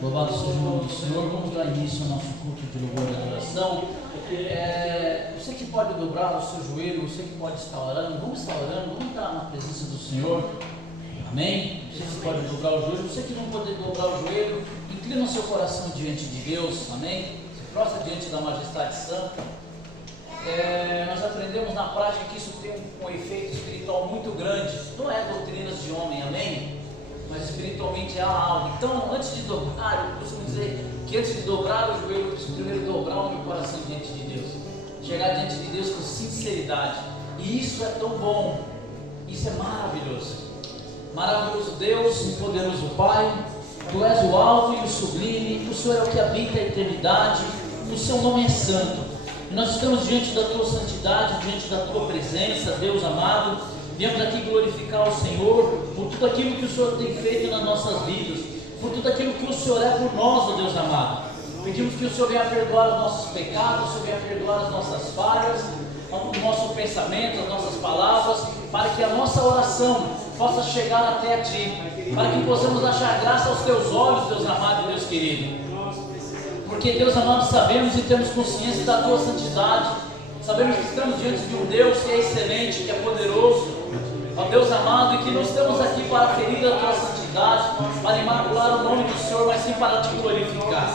Louvado seja o nome do Senhor. Vamos dar início ao nosso culto de louvor e adoração. Você que pode dobrar o seu joelho, você que pode estar orando, vamos estar na presença do Senhor. Amém? Você que pode dobrar o joelho, você que não pode dobrar o joelho, inclina o seu coração diante de Deus. Amém? Se prostra diante da majestade santa. Nós aprendemos na prática que isso tem um efeito espiritual muito grande. Não é doutrinas de homem, amém? Mas espiritualmente há algo. Então, antes de dobrar, eu costumo dizer que antes de dobrar o joelho, eu preciso primeiro dobrar o meu coração diante de Deus. Chegar diante de Deus com sinceridade. E isso é tão bom. Isso é maravilhoso. Maravilhoso Deus, poderoso Pai. Tu és o alto e o sublime. O Senhor é o que habita a eternidade. O seu nome é santo. E nós estamos diante da tua santidade, diante da tua presença, Deus amado. Viemos aqui glorificar o Senhor por tudo aquilo que o Senhor tem feito nas nossas vidas, por tudo aquilo que o Senhor é por nós, ó Deus amado. Pedimos que o Senhor venha perdoar os nossos pecados, o Senhor venha perdoar as nossas falhas, o nosso pensamento, as nossas palavras, para que a nossa oração possa chegar até a Ti, para que possamos achar graça aos Teus olhos, Deus amado e Deus querido. Porque, Deus amado, sabemos e temos consciência da Tua santidade, sabemos que estamos diante de um Deus que é excelente, que é poderoso, ó Deus amado, e que não estamos aqui para ferir a Tua santidade, para imacular o nome do Senhor, mas sim para Te glorificar.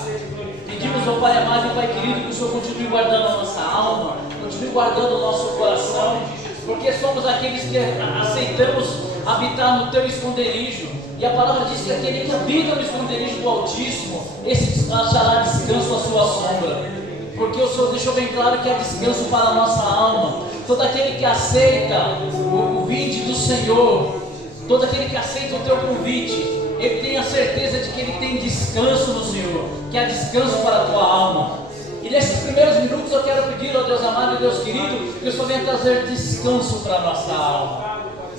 Pedimos ao Pai amado e Pai querido que o Senhor continue guardando a nossa alma, continue guardando o nosso coração, porque somos aqueles que aceitamos habitar no Teu esconderijo, e a palavra diz que aquele que habita no esconderijo do Altíssimo, esse achará descanso à sua sombra, porque o Senhor deixou bem claro que é descanso para a nossa alma. Todo aquele que aceita o convite do Senhor, todo aquele que aceita o Teu convite, ele tem a certeza de que ele tem descanso no Senhor, que há descanso para a tua alma. E nesses primeiros minutos eu quero pedir ao Deus amado e Deus querido, que o Senhor venha trazer descanso para a nossa alma.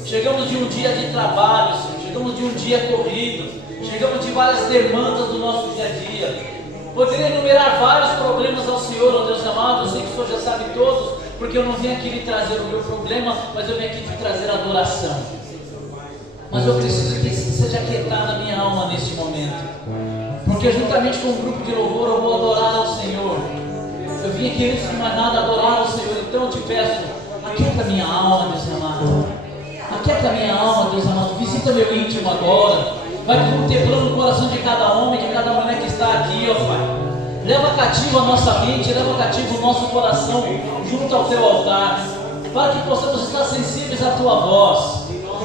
Chegamos de um dia de trabalho, Senhor, chegamos de um dia corrido, chegamos de várias demandas do nosso dia a dia. Poderia enumerar vários problemas ao Senhor, ó Deus amado, eu sei que o Senhor já sabe todos, porque eu não vim aqui lhe trazer o meu problema, mas eu vim aqui lhe trazer adoração. Mas eu preciso que seja aquietada a minha alma neste momento, porque juntamente com o grupo de louvor eu vou adorar ao Senhor. Eu vim aqui antes de mais nada adorar ao Senhor, então eu te peço, aquieta a minha alma, Deus amado. Aquieta a minha alma, Deus amado, visita meu íntimo agora. Vai contemplando o coração de cada homem, de cada mulher que está aqui, ó Pai. Leva cativo a nossa mente, leva cativo o nosso coração junto ao Teu altar, para que possamos estar sensíveis à Tua voz,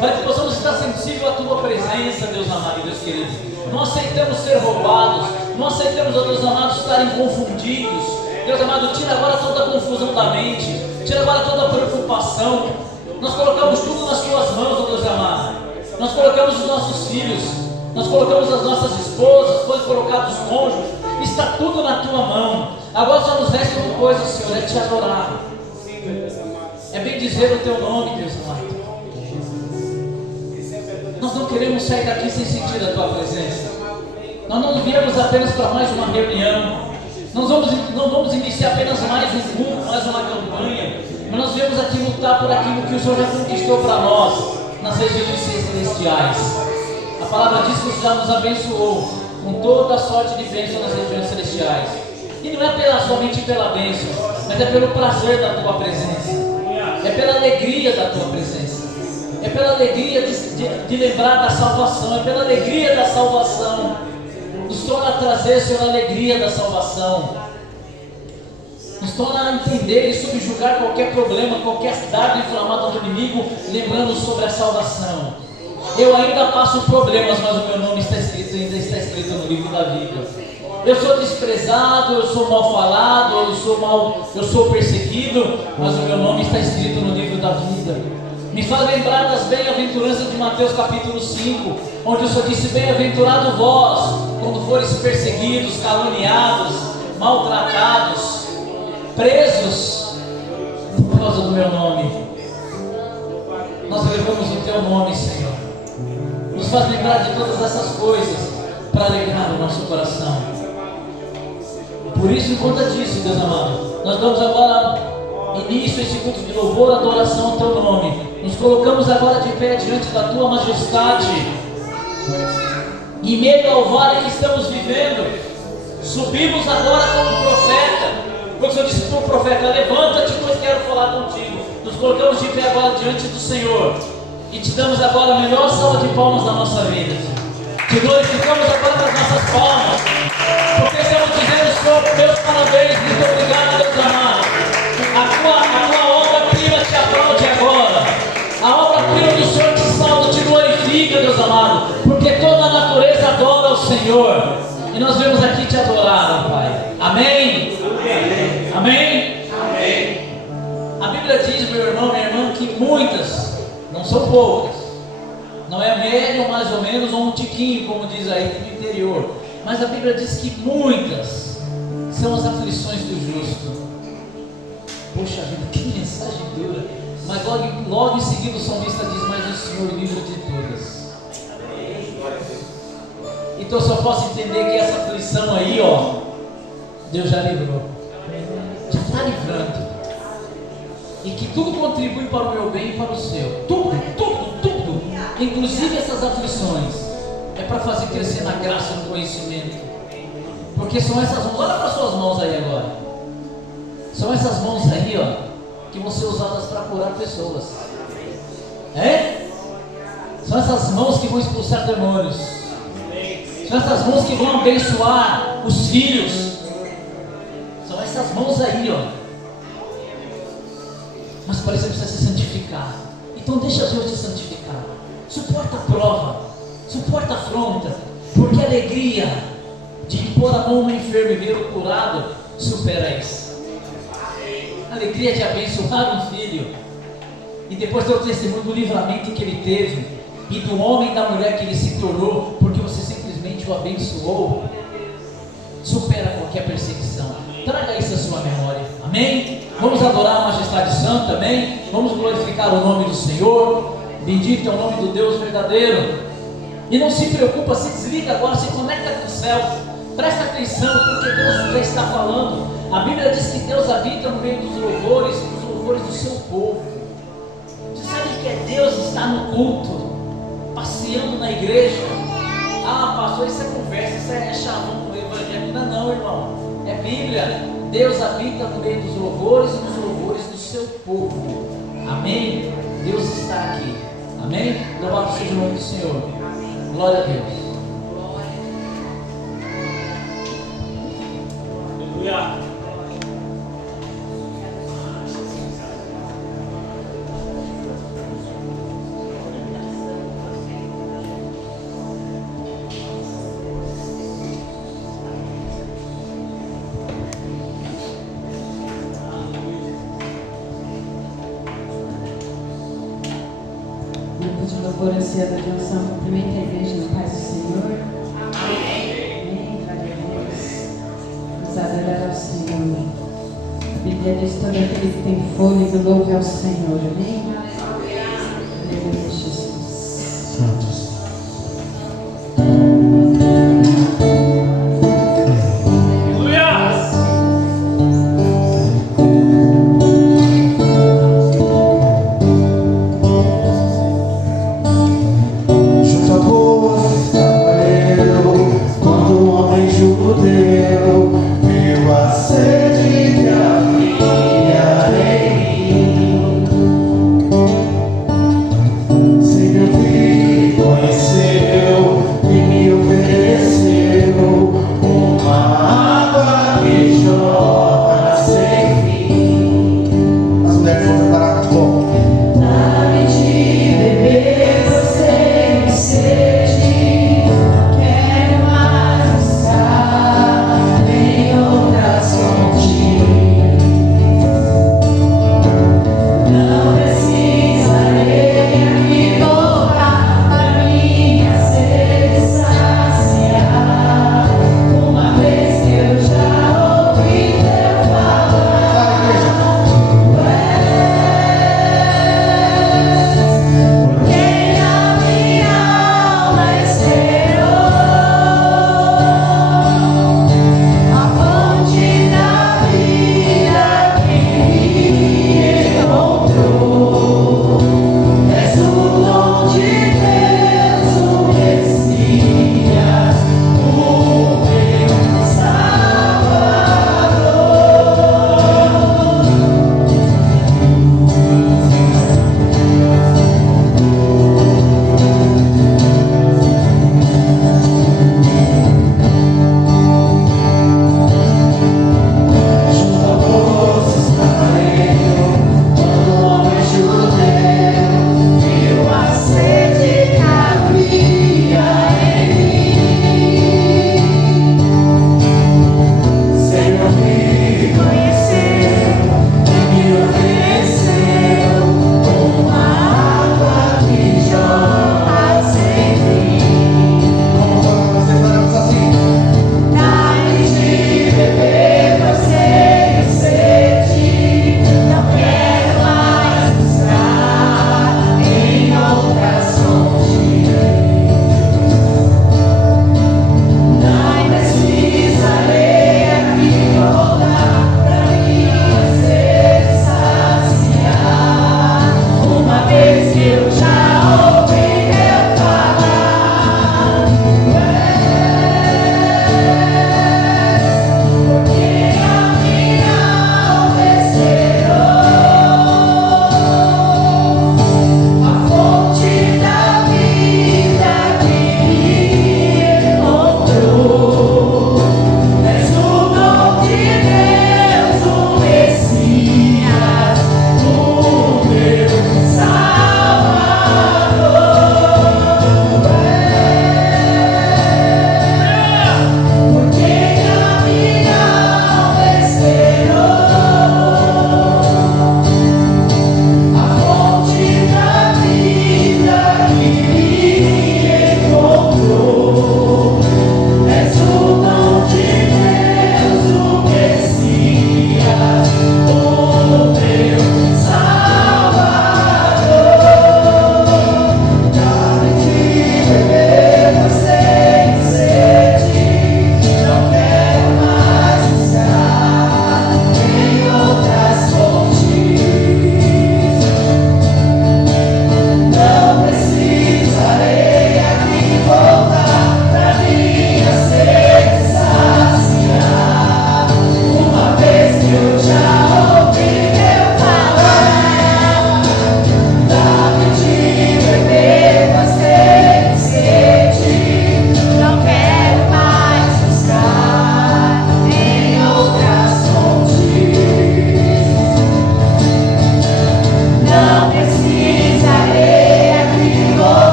para que possamos estar sensíveis à Tua presença, Deus amado e Deus querido. Não aceitamos ser roubados, não aceitamos, ó Deus amado, estarem confundidos. Deus amado, tira agora toda a confusão da mente, tira agora toda a preocupação. Nós colocamos tudo nas Tuas mãos, ó Deus amado. Nós colocamos os nossos filhos, nós colocamos as nossas esposas, foi colocado os cônjuges, está tudo na Tua mão. Agora só nos resta uma coisa, Senhor, é Te adorar, é bem dizer o Teu nome, Deus amado. Nós não queremos sair daqui sem sentir a Tua presença. Nós não viemos apenas para mais uma reunião, não vamos iniciar apenas mais um culto, mais uma campanha, mas nós viemos aqui lutar por aquilo que o Senhor já conquistou para nós nas regiões celestiais. A palavra diz que o Senhor já nos abençoou com toda a sorte de bênção nas regiões celestiais. E não é somente pela bênção, mas é pelo prazer da Tua presença, é pela alegria da Tua presença, é pela alegria de lembrar da salvação, é pela alegria da salvação. Nos torna a trazer, Senhor, a alegria da salvação, nos torna a entender e subjugar qualquer problema, qualquer dardo inflamado do inimigo, lembrando sobre a salvação. Eu ainda passo problemas, mas o meu nome ainda está escrito no livro da vida. Eu sou desprezado, eu sou mal falado, eu sou perseguido, mas o meu nome está escrito no livro da vida. Me faz lembrar das bem-aventuranças de Mateus capítulo 5, onde o Senhor disse: bem-aventurado vós, quando fores perseguidos, caluniados, maltratados, presos por causa do meu nome. Nós levamos o Teu nome, Senhor. Nos faz lembrar de todas essas coisas para alegrar o nosso coração. Por isso, em conta disso, Deus amado, nós damos agora início a esse culto de louvor, adoração ao Teu nome. Nos colocamos agora de pé diante da Tua majestade, em meio ao vale que estamos vivendo. Subimos agora como profeta, porque o Senhor disse para o profeta: levanta-te, pois quero falar contigo. Nos colocamos de pé agora diante do Senhor e te damos agora a melhor salva de palmas da nossa vida. Te glorificamos agora nas nossas palmas, porque estamos dizendo: Senhor, meus parabéns, muito obrigado, Deus amado. A tua obra-prima te aplaude agora. A obra-prima do Senhor te salva, te glorifica, Deus amado, porque toda a natureza adora o Senhor. E nós vemos aqui te adorar, ó Pai. Amém? Amém? Amém? Amém. A Bíblia diz, meu irmão, minha irmã, que muitas, não são poucas, não é médio, mais ou menos, ou um tiquinho, como diz aí no interior, mas a Bíblia diz que muitas são as aflições do justo. Poxa vida, que mensagem dura. Mas logo em seguida o salmista diz: mas o Senhor livra de todas. Então eu só posso entender que essa aflição aí, ó, Deus já livrou, já está livrando, e que tudo contribui para o meu bem e para o seu. Tudo, inclusive essas aflições, é para fazer crescer na graça e no conhecimento. Porque são essas mãos, olha para as suas mãos aí agora. São essas mãos aí, ó, que vão ser usadas para curar pessoas. São essas mãos que vão expulsar demônios. São essas mãos que vão abençoar os filhos. São essas mãos aí, ó. Mas para isso você precisa se santificar. Então deixa Deus te santificar. Suporta a prova, suporta a afronta, porque a alegria de pôr a mão no enfermo e ver o curado supera isso. A alegria de abençoar um filho e depois ter o testemunho do livramento que ele teve e do homem e da mulher que ele se tornou, porque você simplesmente o abençoou, supera qualquer perseguição. Traga isso à sua memória. Amém? Vamos adorar a majestade santa, amém? Vamos glorificar o nome do Senhor. Bendito é o nome do Deus verdadeiro. E não se preocupa, se desliga agora, se conecta com o céu. Presta atenção, porque Deus já está falando. A Bíblia diz que Deus habita no meio dos louvores e dos louvores do seu povo. Você sabe que é Deus está no culto, passeando na igreja. Ah, pastor, isso é conversa, isso é chavão com o evangelho. Não, irmão, é Bíblia. Deus habita no meio dos louvores e dos louvores do seu povo. Amém? Deus está aqui. Amém? Louvado seja o nome do Senhor. Glória a Deus. Aleluia. Por ansiedade de unção, cumprimenta a igreja na paz do Senhor. Amém. Glória a Deus. Vamos adorar ao Senhor. A Bíblia diz: todo aquele que tem fôlego, louve ao Senhor. Amém. Aleluia, Jesus. Santos. Viu a sede que havia em mim.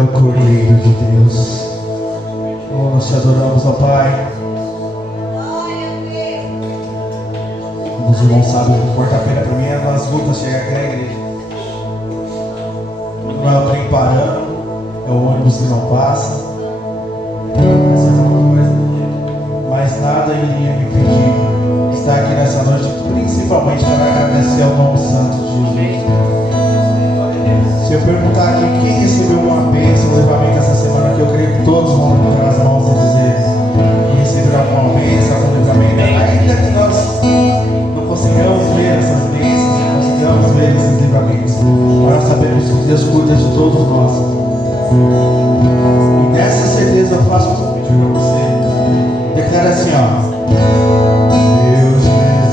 é o Cordeiro de Deus. Oh, nós te adoramos, ó Pai. Como os irmãos sabem, quarta-feira para mim é uma das lutas chegar aqui na igreja. Não é o trem parando, é o ônibus que não passa. Essa é uma coisa. Mas nada iria me impedir de estar aqui nessa noite, principalmente para agradecer ao nome santo de Jesus. Se eu perguntar aqui quem recebeu uma bênção, um livramento essa semana, que eu creio que todos vão levantar as mãos e dizer que receberam alguma bênção, algum livramento, ainda que nós não consigamos ver essas bênçãos, não consigamos ver esses livramentos, mas nós sabemos que Deus cuida de todos nós. E nessa certeza eu faço um convite para você. Declara assim, ó. Meu Jesus,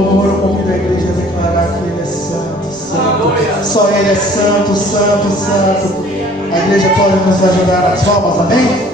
louvor, eu convido a igreja a declarar que Ele é santo, santo. Só Ele é santo, santo, santo. A igreja pode nos ajudar nas palmas, amém?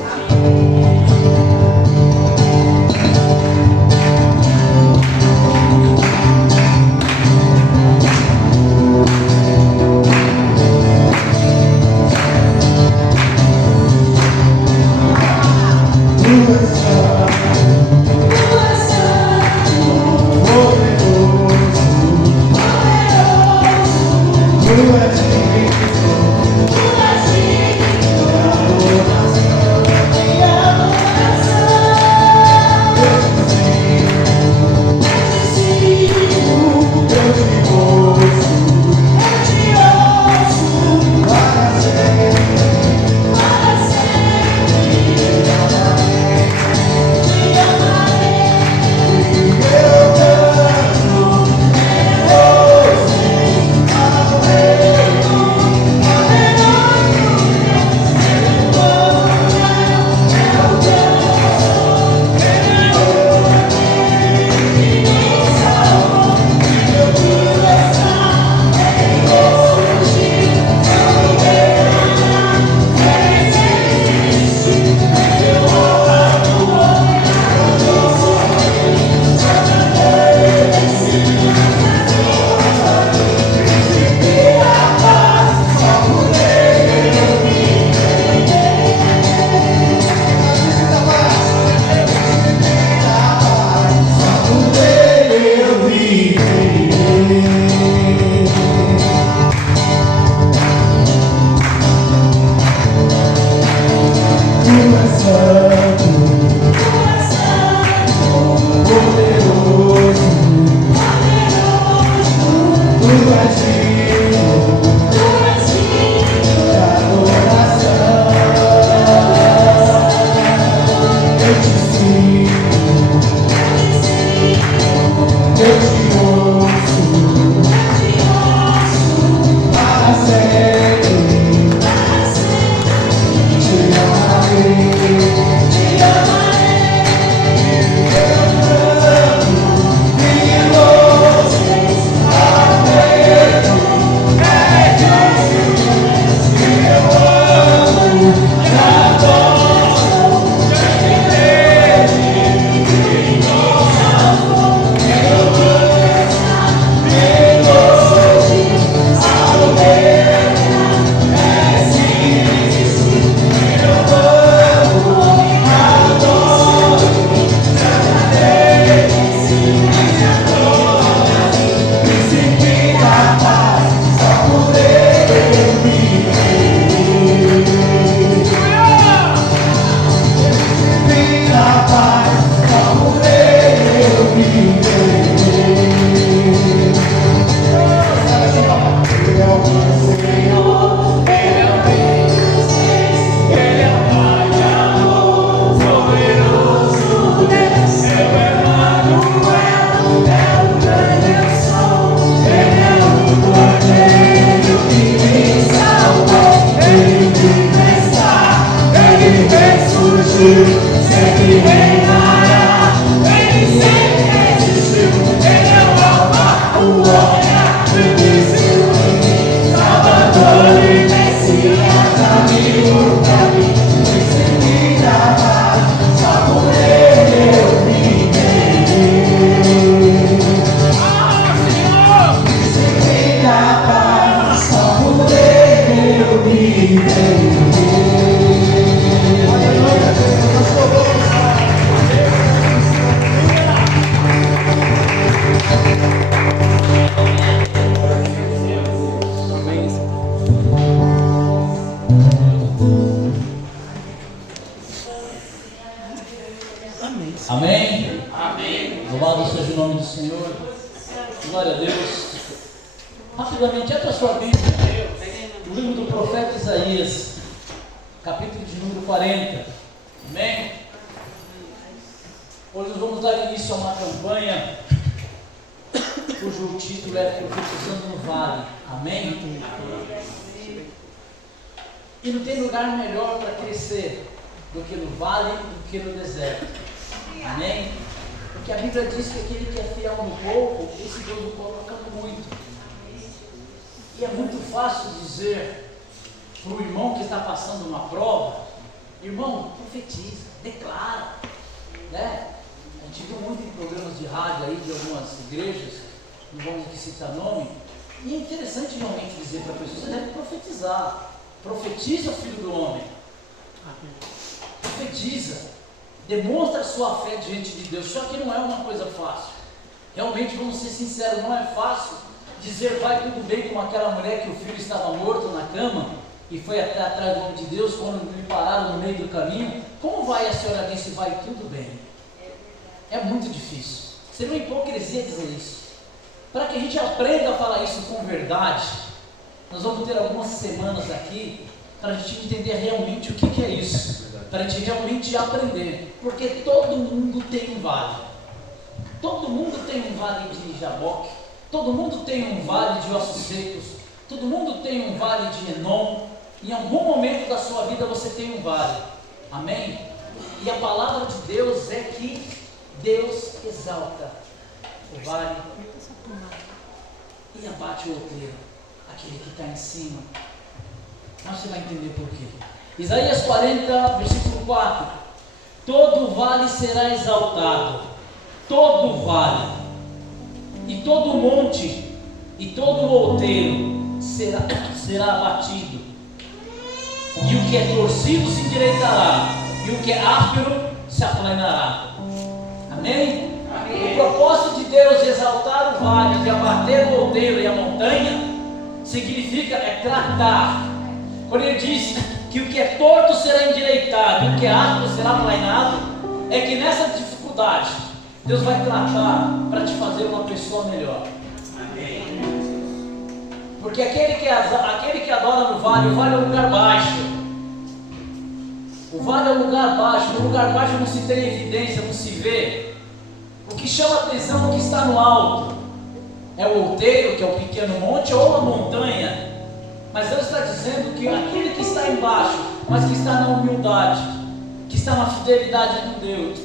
Amém? Amém. Louvado seja o nome do Senhor. Glória a Deus. Rapidamente, abra a sua Bíblia. O livro do profeta Isaías, capítulo de número 40. Amém? Hoje nós vamos dar início a uma campanha cujo título é Profetizando no Vale. Amém? E não tem lugar melhor para crescer do que no vale, do que no deserto. Amém? Porque a Bíblia diz que aquele que é fiel no pouco, esse Deus o coloca muito. E é muito fácil dizer para o irmão que está passando uma prova: irmão, profetiza, declara, né? A gente viu muito em programas de rádio aí de algumas igrejas, não vamos aqui citar nome, e é interessante realmente dizer para a pessoa: você deve profetizar, profetiza, filho do homem, profetiza, demonstra a sua fé diante de Deus. Só que não é uma coisa fácil, realmente, vamos ser sinceros, não é fácil dizer vai tudo bem, como aquela mulher que o filho estava morto na cama e foi até atrás do homem de Deus, quando lhe pararam no meio do caminho. Como vai a senhora disse vai tudo bem? É muito difícil, seria uma hipocrisia dizer isso. Para que a gente aprenda a falar isso com verdade, nós vamos ter algumas semanas aqui para a gente entender realmente o que é isso, para a gente realmente aprender, porque todo mundo tem um vale, todo mundo tem um vale de Jaboque, todo mundo tem um vale de ossos secos, todo mundo tem um vale de Enom. Em algum momento da sua vida você tem um vale, amém? E a palavra de Deus é que Deus exalta o vale e abate o outeiro, aquele que está em cima. Mas você vai entender por quê. Isaías 40, versículo 4: todo vale será exaltado, todo vale, e todo monte, e todo outeiro será abatido, e o que é torcido se endireitará, e o que é áspero se aplanará. Amém? Amém. O propósito de Deus de exaltar o vale, de abater o outeiro e a montanha, significa tratar. Quando ele diz que o que é torto será endireitado, e o que é áspero será aplanado, é que nessa dificuldade Deus vai tratar para te fazer uma pessoa melhor. Amém. Porque aquele que adora no vale, o vale é um lugar baixo. O vale é um lugar baixo. No lugar baixo não se tem evidência, não se vê. O que chama a atenção é o que está no alto. É o outeiro, que é o pequeno monte, ou a montanha. Mas Deus está dizendo que aquele que está embaixo, mas que está na humildade, que está na fidelidade com Deus,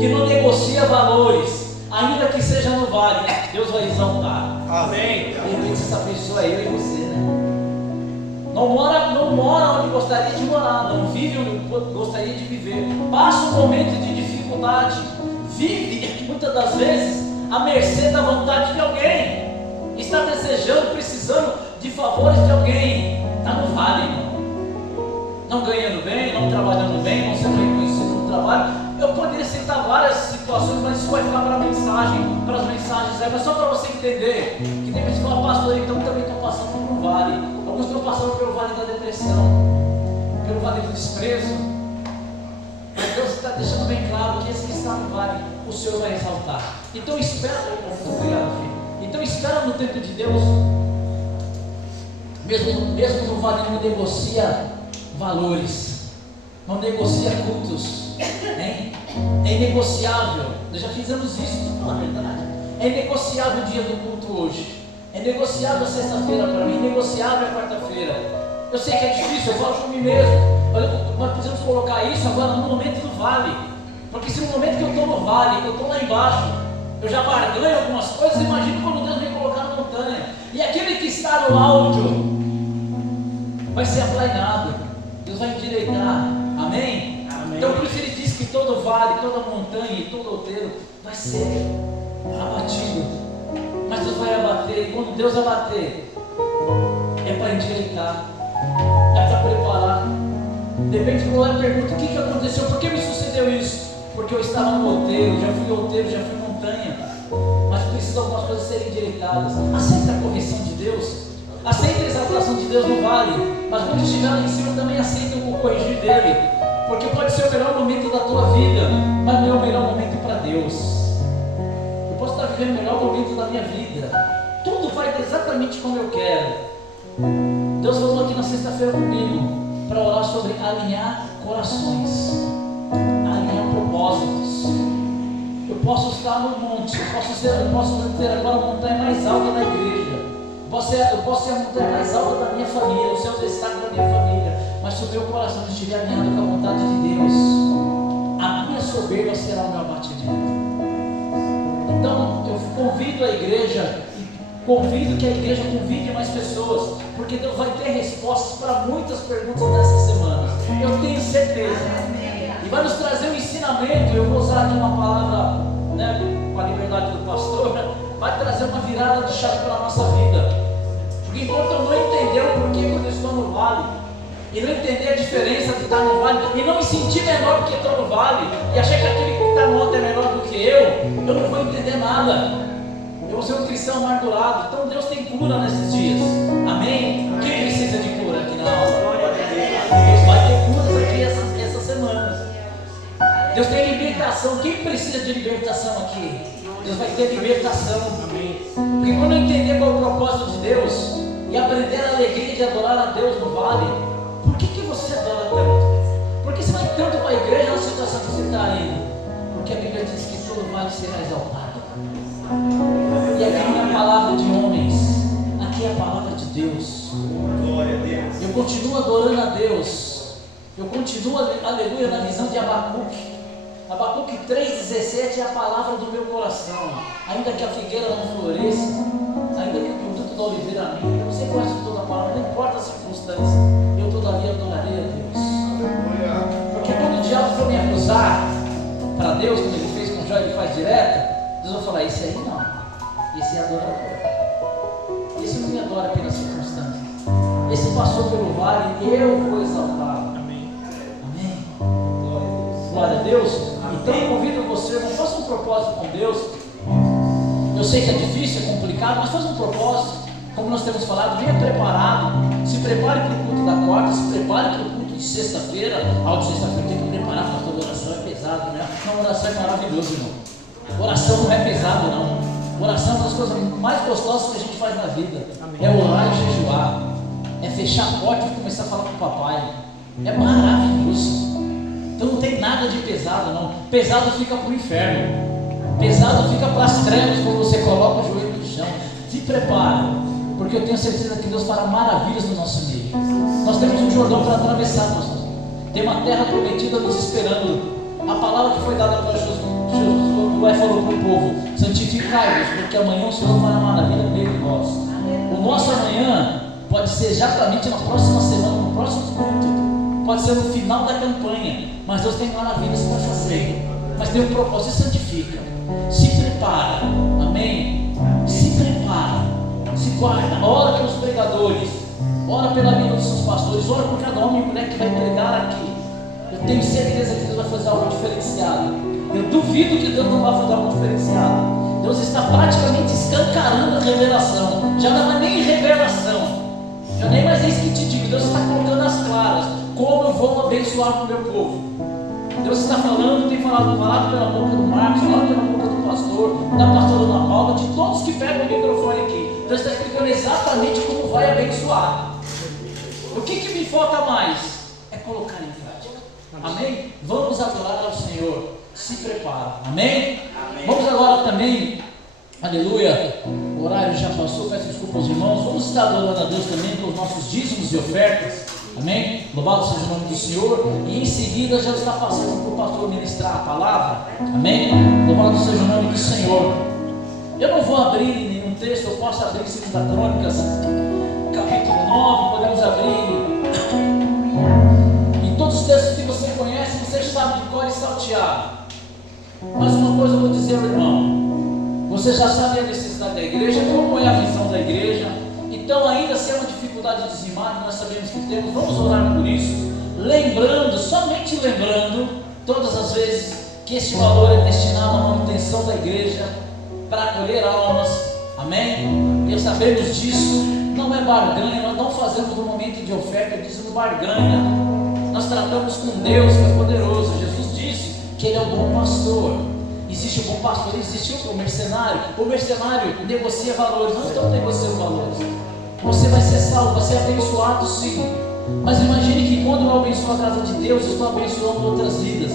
que não negocia valores, ainda que seja no vale, Deus vai exaltar. Amém. De repente essa pessoa é eu e você, né? Não mora onde gostaria de morar, não vive onde gostaria de viver, passa um momento de dificuldade, vive muitas das vezes à mercê da vontade de alguém, está desejando, precisando de favores de alguém, está no vale, irmão. Não ganhando bem, não trabalhando bem, não sendo reconhecido no trabalho. Eu poderia citar várias situações, mas isso vai ficar para as mensagens aí, mas só para você entender, que tem pessoas que falam: pastor, então também estão passando por um vale, alguns estão passando pelo vale da depressão, pelo vale do desprezo, mas Deus está deixando bem claro que esse que está no vale, o Senhor vai exaltar. Então espera, muito obrigado, filho. Então espera no tempo de Deus, mesmo no vale não negocia valores, não negocia cultos, hein? É inegociável. Nós já fizemos isso, na verdade. É inegociável o dia do culto hoje, é negociável a sexta-feira para mim, negociável a quarta-feira. Eu sei que é difícil, eu falo por mim mesmo, nós precisamos colocar isso agora no momento do vale, porque se no momento que eu estou no vale, que eu estou lá embaixo, eu já barganho algumas coisas, imagino quando Deus me colocar na montanha, e aquele que está no alto vai ser aplanado, Deus vai endireitar. Amém? Amém? Então por isso ele diz que todo vale, toda montanha e todo outeiro vai ser abatido, mas Deus vai abater, e quando Deus abater, é para endireitar, é para preparar. Depende do lugar, pergunta: o que aconteceu? Por que me sucedeu isso? Porque eu estava no outeiro, já fui outeiro, já fui montanha, mas precisa algumas coisas serem endireitadas. Aceita a correção de Deus, aceita a exaltação de Deus no vale, mas quando estiver lá em cima também aceita o corrigir dele, porque pode ser o melhor momento da tua vida, mas não é o melhor momento para Deus. Eu posso estar vivendo o melhor momento da minha vida, tudo vai exatamente como eu quero. Deus falou aqui na sexta-feira comigo para orar sobre alinhar corações, alinhar propósitos. Eu posso estar no monte, eu posso ter agora a montanha mais alta da igreja, eu posso ser a montanha mais alta da minha família, o seu destaque da minha família, mas se o meu coração estiver alinhado com a vontade de Deus, a minha soberba será o meu abatimento. convido a igreja, convido que a igreja convide mais pessoas, porque Deus vai ter respostas para muitas perguntas nessa semana, eu tenho certeza, e vai nos trazer um ensinamento. Eu vou usar aqui uma palavra, né, com a liberdade do pastor, vai trazer uma virada de chave para a nossa vida, porque enquanto eu não entender o porquê quando eu estou no vale, e não entender a diferença de estar no vale, e não me sentir menor porque estou no vale, e achar que aquele que está no alto é melhor do que eu não vou entender nada. Eu vou ser um cristão amargurado. Então Deus tem cura nesses dias. Amém? Quem precisa de cura aqui na aula? Deus vai ter curas aqui essas semanas. Deus tem libertação. Quem precisa de libertação aqui? Deus vai ter libertação. Amém. Porque quando eu entender qual é o propósito de Deus e aprender a alegria de adorar a Deus no vale, por que você adora tanto? Por que você vai tanto para a igreja na situação que você está indo? Porque a Bíblia diz que todo vale será exaltado. E aqui não é a palavra de homens, aqui é a palavra de Deus. Glória a Deus. Eu continuo adorando a Deus. Eu continuo, aleluia, na visão de Abacuque. Abacuque 3,17 é a palavra do meu coração. Ainda que a figueira não floresça, ainda que o produto da oliveira minha, você gosta de toda a palavra, não importa a circunstância, eu todavia adorarei a Deus. Porque quando o diabo for me acusar para Deus, como ele fez com Jó, ele faz direto, Deus vai falar: esse aí não, esse é adorador, esse não me adora pelas circunstâncias, esse passou pelo vale e eu vou exaltá-lo. Amém. Amém. Glória a Deus. Então eu convido você, não faça um propósito com Deus. Eu sei que é difícil, é complicado, mas faça um propósito, como nós temos falado, venha preparado, se prepare para o culto da quarta, se prepare para o culto de sexta-feira. De sexta-feira tem que preparar, para toda oração é pesado, né? Não, oração é maravilhoso, irmão. Oração não é pesado, não. Oração é uma das coisas mais gostosas que a gente faz na vida. Amém. É orar e jejuar, é fechar a porta e começar a falar com o papai. É maravilhoso. Então não tem nada de pesado, não. Pesado fica para o inferno, pesado fica para as trevas quando você coloca o joelho no chão. Se prepara, porque eu tenho certeza que Deus fará maravilhas no nosso meio. Nós temos um Jordão para atravessar, pastor. Tem uma terra prometida nos esperando. A palavra que foi dada para Josué falou para o povo: santificai-vos, porque amanhã o Senhor fará maravilha no meio de nós. O nosso amanhã pode ser exatamente na próxima semana, no próximo culto, pode ser no final da campanha, mas Deus tem maravilhas para fazer. Mas tem um propósito: se santifica, se prepara, amém? Se prepara, se guarda, ora pelos pregadores, ora pela vida dos seus pastores, ora por cada homem e mulher que vai pregar aqui. Eu tenho certeza que Deus vai fazer algo diferenciado. Eu duvido que Deus não vai fazer algo diferenciado. Deus está praticamente escancarando a revelação. Já não é nem revelação, já nem mais é isso que te digo. Deus está colocando as claras como eu vou abençoar o meu povo. Deus está falando, tem falado pela boca do Marcos, falado pela boca do pastor, da pastora Ana Paula, de todos que pegam o microfone aqui. Deus está explicando exatamente como vai abençoar. O que me falta mais? É colocar em prática. Amém? Vamos adorar ao Senhor. Se prepara. Amém? Amém. Vamos agora também, aleluia, o horário já passou, peço desculpa aos irmãos. Vamos estar adorando a Deus também com os nossos dízimos e ofertas. Amém? Louvado seja o nome do Senhor. E em seguida já está passando para o pastor ministrar a palavra. Amém? Louvado seja o nome do Senhor. Eu não vou abrir nenhum texto, eu posso abrir em 2 Crônicas, capítulo 9, podemos abrir. Em todos os textos que você conhece, você sabe de cor e salteado. Mas uma coisa eu vou dizer, irmão: você já sabe a necessidade da igreja, como é a visão da igreja. Então, ainda se é uma dificuldade de dizimar, nós sabemos que temos, vamos orar por isso, lembrando, somente lembrando, todas as vezes, que esse valor é destinado à manutenção da igreja, para acolher almas. Amém? E sabemos disso, não é barganha, nós não fazemos no momento de oferta, dizendo barganha. Nós tratamos com Deus, que é poderoso. Jesus disse que Ele é o bom pastor. Existe o bom pastor, existe o mercenário. O mercenário negocia valores, nós estamos negociando valores. Você vai ser salvo, vai ser abençoado, sim. Mas imagine que quando eu abençoo a casa de Deus, eu estou abençoando outras vidas.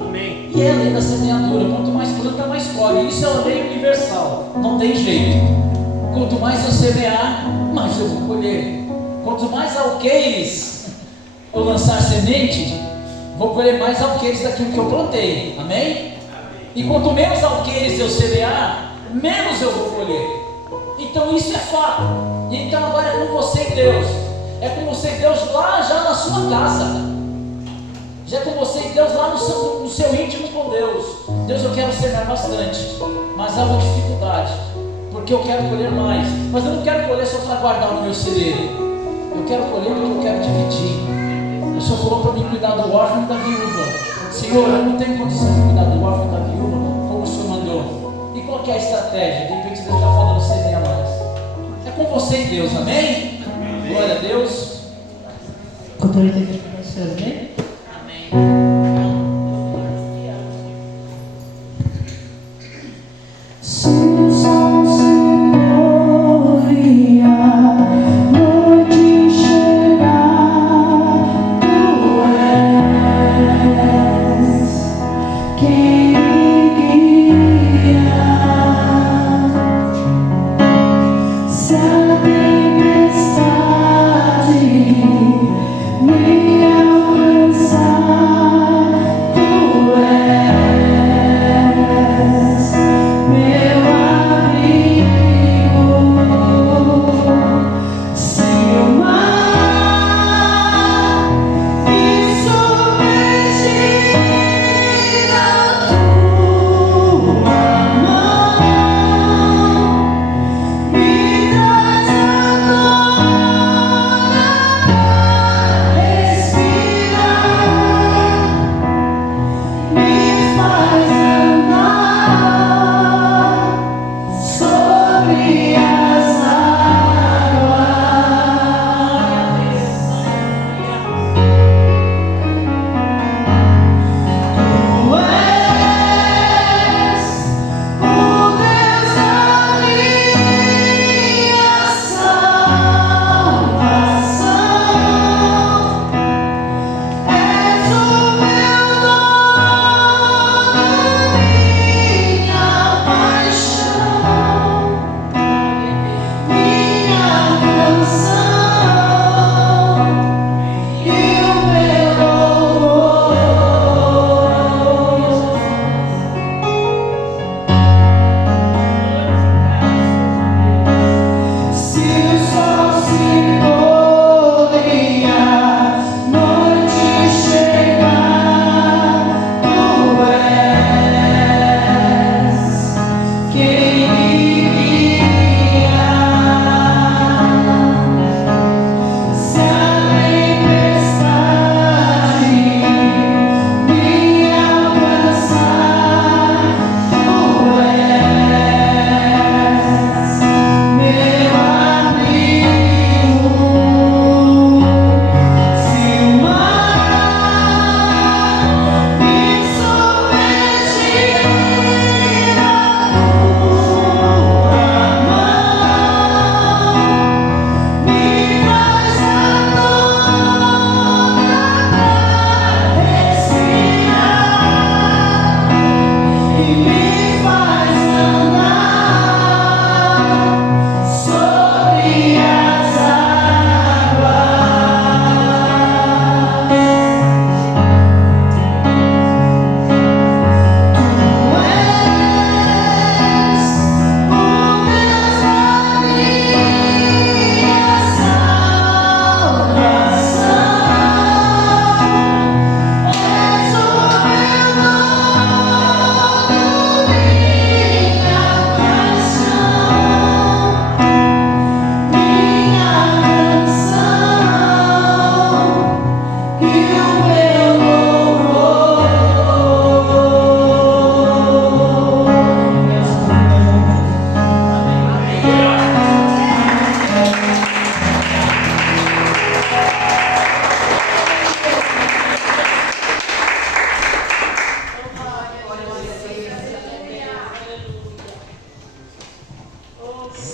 Amém. E é a lei da semeadura: quanto mais planta, mais colhe. Isso é a lei universal, não tem jeito. Quanto mais eu semear, mais eu vou colher. Quanto mais alqueires eu lançar semente, vou colher mais alqueires daquilo que eu plantei. Amém? E quanto menos alqueires eu semear, menos eu vou colher. Então isso é fato. E então agora é com você e Deus. É com você e Deus lá já na sua casa. Já é com você e Deus lá no seu íntimo com Deus. Deus, eu quero semear bastante, mas há uma dificuldade, porque eu quero colher mais. Mas eu não quero colher só para guardar no meu celeiro. Eu quero colher porque eu quero dividir. O Senhor falou para mim cuidar do órfão e da viúva. Senhor, eu não tenho condição de cuidar do órfão e da viúva como o Senhor mandou. E qual que é a estratégia? De repente Deus está falando semear mais. É com você e Deus, amém? Glória a Deus. Controle de vocês, né?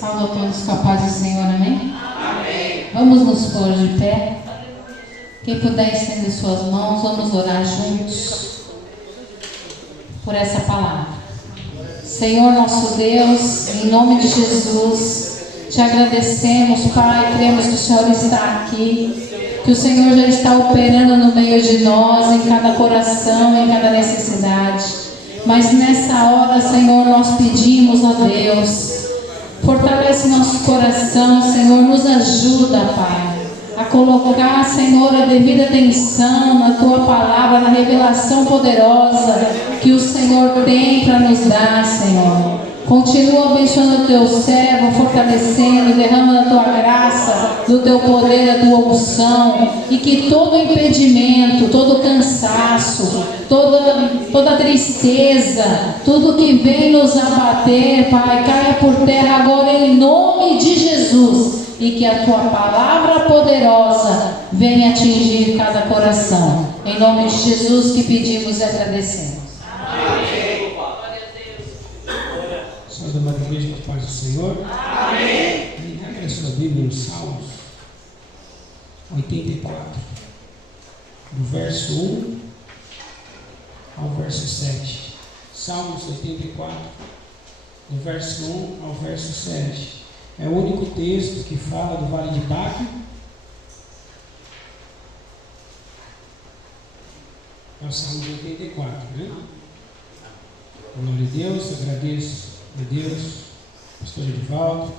Salve a todos com a paz do Senhor, amém? Amém. Vamos nos pôr de pé. Quem puder estender suas mãos, vamos orar juntos por essa palavra. Senhor nosso Deus, em nome de Jesus, te agradecemos, Pai, cremos que o Senhor está aqui, que o Senhor já está operando no meio de nós, em cada coração, em cada necessidade. Mas nessa hora, Senhor, nós pedimos a Deus, fortalece nosso coração, Senhor, nos ajuda, Pai, a colocar, Senhor, a devida atenção na Tua palavra, na revelação poderosa que o Senhor tem para nos dar, Senhor. Continua abençoando o Teu servo, fortalecendo, derramando a Tua graça, do Teu poder, a Tua unção, e que todo impedimento, todo cansaço, toda tristeza, tudo que vem nos abater, Pai, caia por terra agora em nome de Jesus, e que a Tua palavra poderosa venha atingir cada coração. Em nome de Jesus que pedimos e agradecemos. Senhor da Amada Igreja, com a paz do Senhor. Amém. Abra a sua Bíblia em Salmos 84, do verso 1 ao verso 7. Salmos 84, do verso 1 ao verso 7. É o único texto que fala do Vale de Baca. É o Salmo 84, né? Glória a Deus, agradeço a Deus, pastor Edivaldo,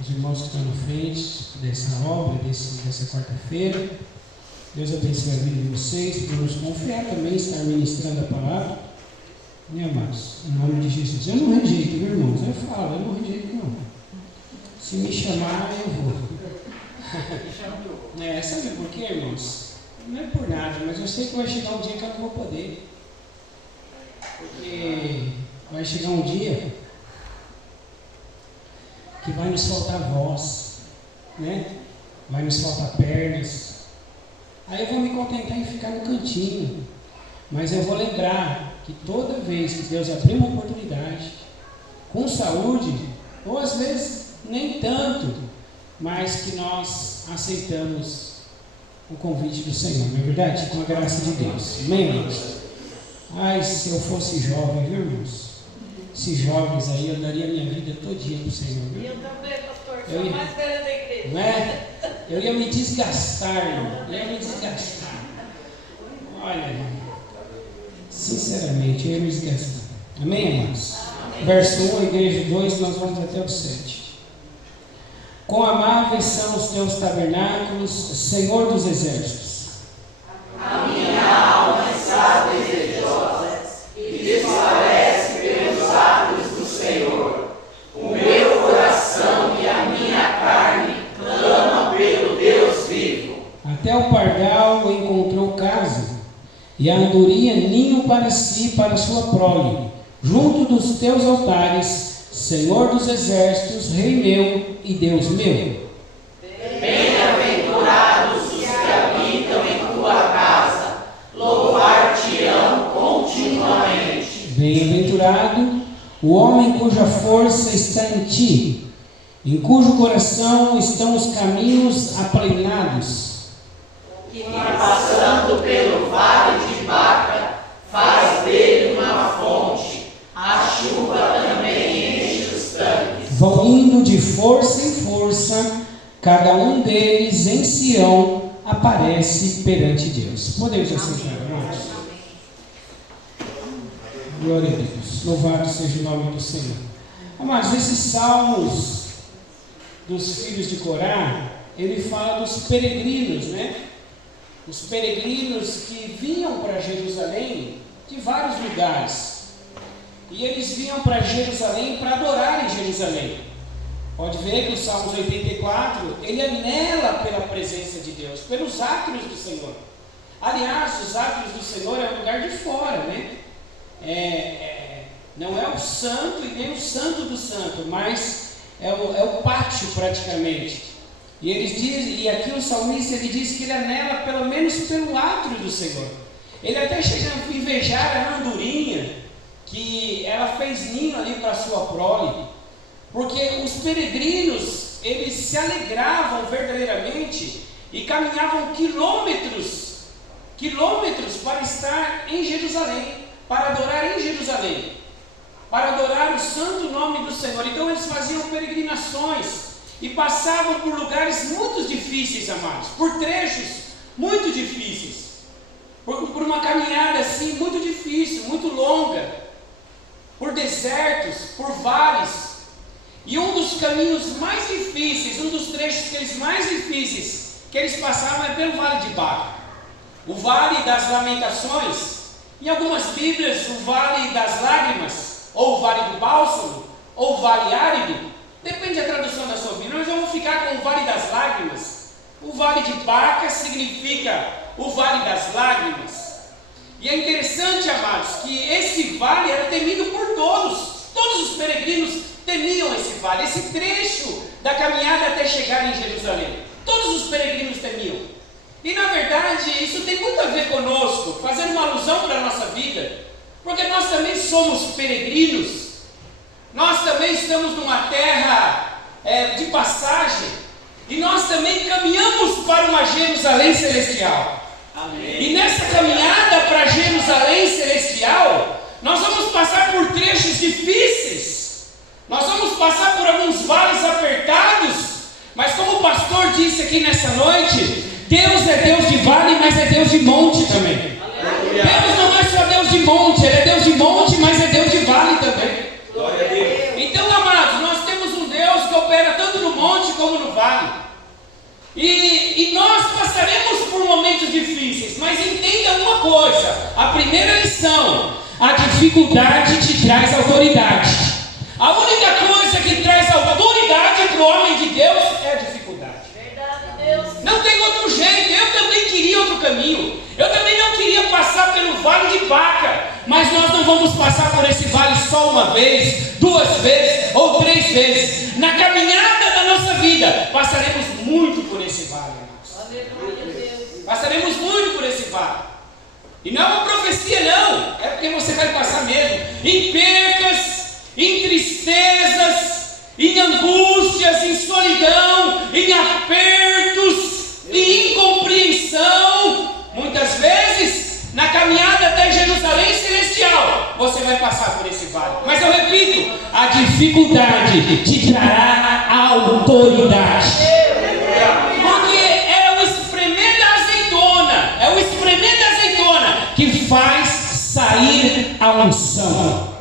os irmãos que estão na frente dessa obra, dessa quarta-feira. Deus abençoe a vida de vocês, por nos confiar também, estar ministrando a palavra. Né, amados? Em nome de Jesus. Eu não rejeito, viu, irmãos? Eu falo, eu não rejeito, não. Se me chamar, eu vou. Sabe por quê, irmãos? Não é por nada, mas eu sei que vai chegar um dia que eu não vou poder. Porque vai chegar um dia que vai nos faltar voz, né? Vai nos faltar pernas. Aí eu vou me contentar em ficar no cantinho. Mas eu vou lembrar que toda vez que Deus abrir uma oportunidade, com saúde, ou às vezes nem tanto, mas que nós aceitamos o convite do Senhor, não é verdade? Com a graça de Deus. Amém, irmãos? Ai, se eu fosse jovem, viu, irmãos? Esses jovens aí, eu daria a minha vida todinha para o Senhor. Viu? Eu também, pastor, sou mais velha da igreja. Não é? Eu ia me desgastar, irmão. Eu ia me desgastar. Olha, sinceramente, eu ia me desgastar. Amém, irmãos? Amém. Verso 1, igreja 2, nós vamos até o 7. Quão amáveis são os teus tabernáculos, Senhor dos exércitos. A minha alma está desejosa e desfalece pelos atos do Senhor. O meu coração e a minha carne clamam pelo Deus vivo. Até o pardal encontrou casa, e a andorinha ninho para si, para sua prole, junto dos teus altares, Senhor dos exércitos, Rei meu e Deus meu. Bem-aventurados os que habitam em tua casa, louvar-te-ão continuamente. Bem-aventurado o homem cuja força está em ti, em cujo coração estão os caminhos aplainados. Que passando pelo vale de Baca, faz dele uma fonte, a chuva também enche os tanques. Vão indo de força em força, cada um deles em Sião aparece perante Deus. Podemos aceitar, irmãos? Glória a Deus. Louvado seja o nome do Senhor. Amados, esses salmos dos filhos de Corá, ele fala dos peregrinos, né? Os peregrinos que vinham para Jerusalém de vários lugares. E eles vinham para Jerusalém para adorar em Jerusalém. Pode ver que o Salmos 84, ele anela pela presença de Deus, pelos átrios do Senhor. Aliás, os átrios do Senhor é o lugar de fora, né? Não é o santo e nem o santo do santo, mas é o pátio praticamente. E eles dizem, e aqui o salmista ele diz que ele anela pelo menos pelo átrio do Senhor. Ele até chega a invejar a andorinha, que ela fez ninho ali para sua prole, porque os peregrinos, eles se alegravam verdadeiramente e caminhavam quilômetros para estar em Jerusalém, para adorar em Jerusalém, para adorar o santo nome do Senhor. Então eles faziam peregrinações e passavam por lugares muito difíceis, amados, por trechos muito difíceis, por uma caminhada assim muito difícil, muito longa. por desertos, por vales. E um dos caminhos mais difíceis, um dos trechos mais difíceis que eles passavam é pelo Vale de Baca. O Vale das Lamentações, em algumas Bíblias, o Vale das Lágrimas, ou o Vale do Bálsamo, ou o Vale Árido, depende da tradução da sua Bíblia, mas vamos ficar com o Vale das Lágrimas. O Vale de Baca significa o Vale das Lágrimas. E é interessante, amados, que esse vale era temido por todos os peregrinos temiam esse vale, esse trecho da caminhada até chegar em Jerusalém. Todos os peregrinos temiam. E na verdade, isso tem muito a ver conosco, fazendo uma alusão para a nossa vida, porque nós também somos peregrinos, nós também estamos numa terra de passagem, e nós também caminhamos para uma Jerusalém celestial. Amém. E nessa caminhada para Jerusalém celestial, nós vamos passar por trechos difíceis, nós vamos passar por alguns vales apertados, mas como o pastor disse aqui nessa noite, Deus é Deus de vale, mas é Deus de monte também. Aleluia. Deus não é só Deus de monte, Ele é Deus de monte, mas é Deus de vale também. Glória a Deus. Então, amados, nós temos um Deus que opera tanto no monte como no vale. E nós passaremos por momentos difíceis, mas entenda uma coisa: a primeira lição, a dificuldade te traz autoridade. A única coisa que traz autoridade para o homem de Deus é a dificuldade. Verdade, Deus. Não tem outro jeito. Eu também queria outro caminho. Eu também não queria passar pelo Vale de Baca, mas nós não vamos passar por esse vale só uma vez, 2 vezes ou 3 vezes. Na caminhada da nossa vida, passaremos muito por esse vale. Passaremos muito por esse vale. E não é uma profecia, não. É porque você vai passar mesmo. Em percas, em tristezas, em angústias, em solidão, em apertos, em incompreensão. Muitas vezes, na caminhada até Jerusalém celestial, você vai passar por esse vale. Mas eu repito, a dificuldade te trará autoridade. Porque é o espremer da azeitona, que faz sair a unção.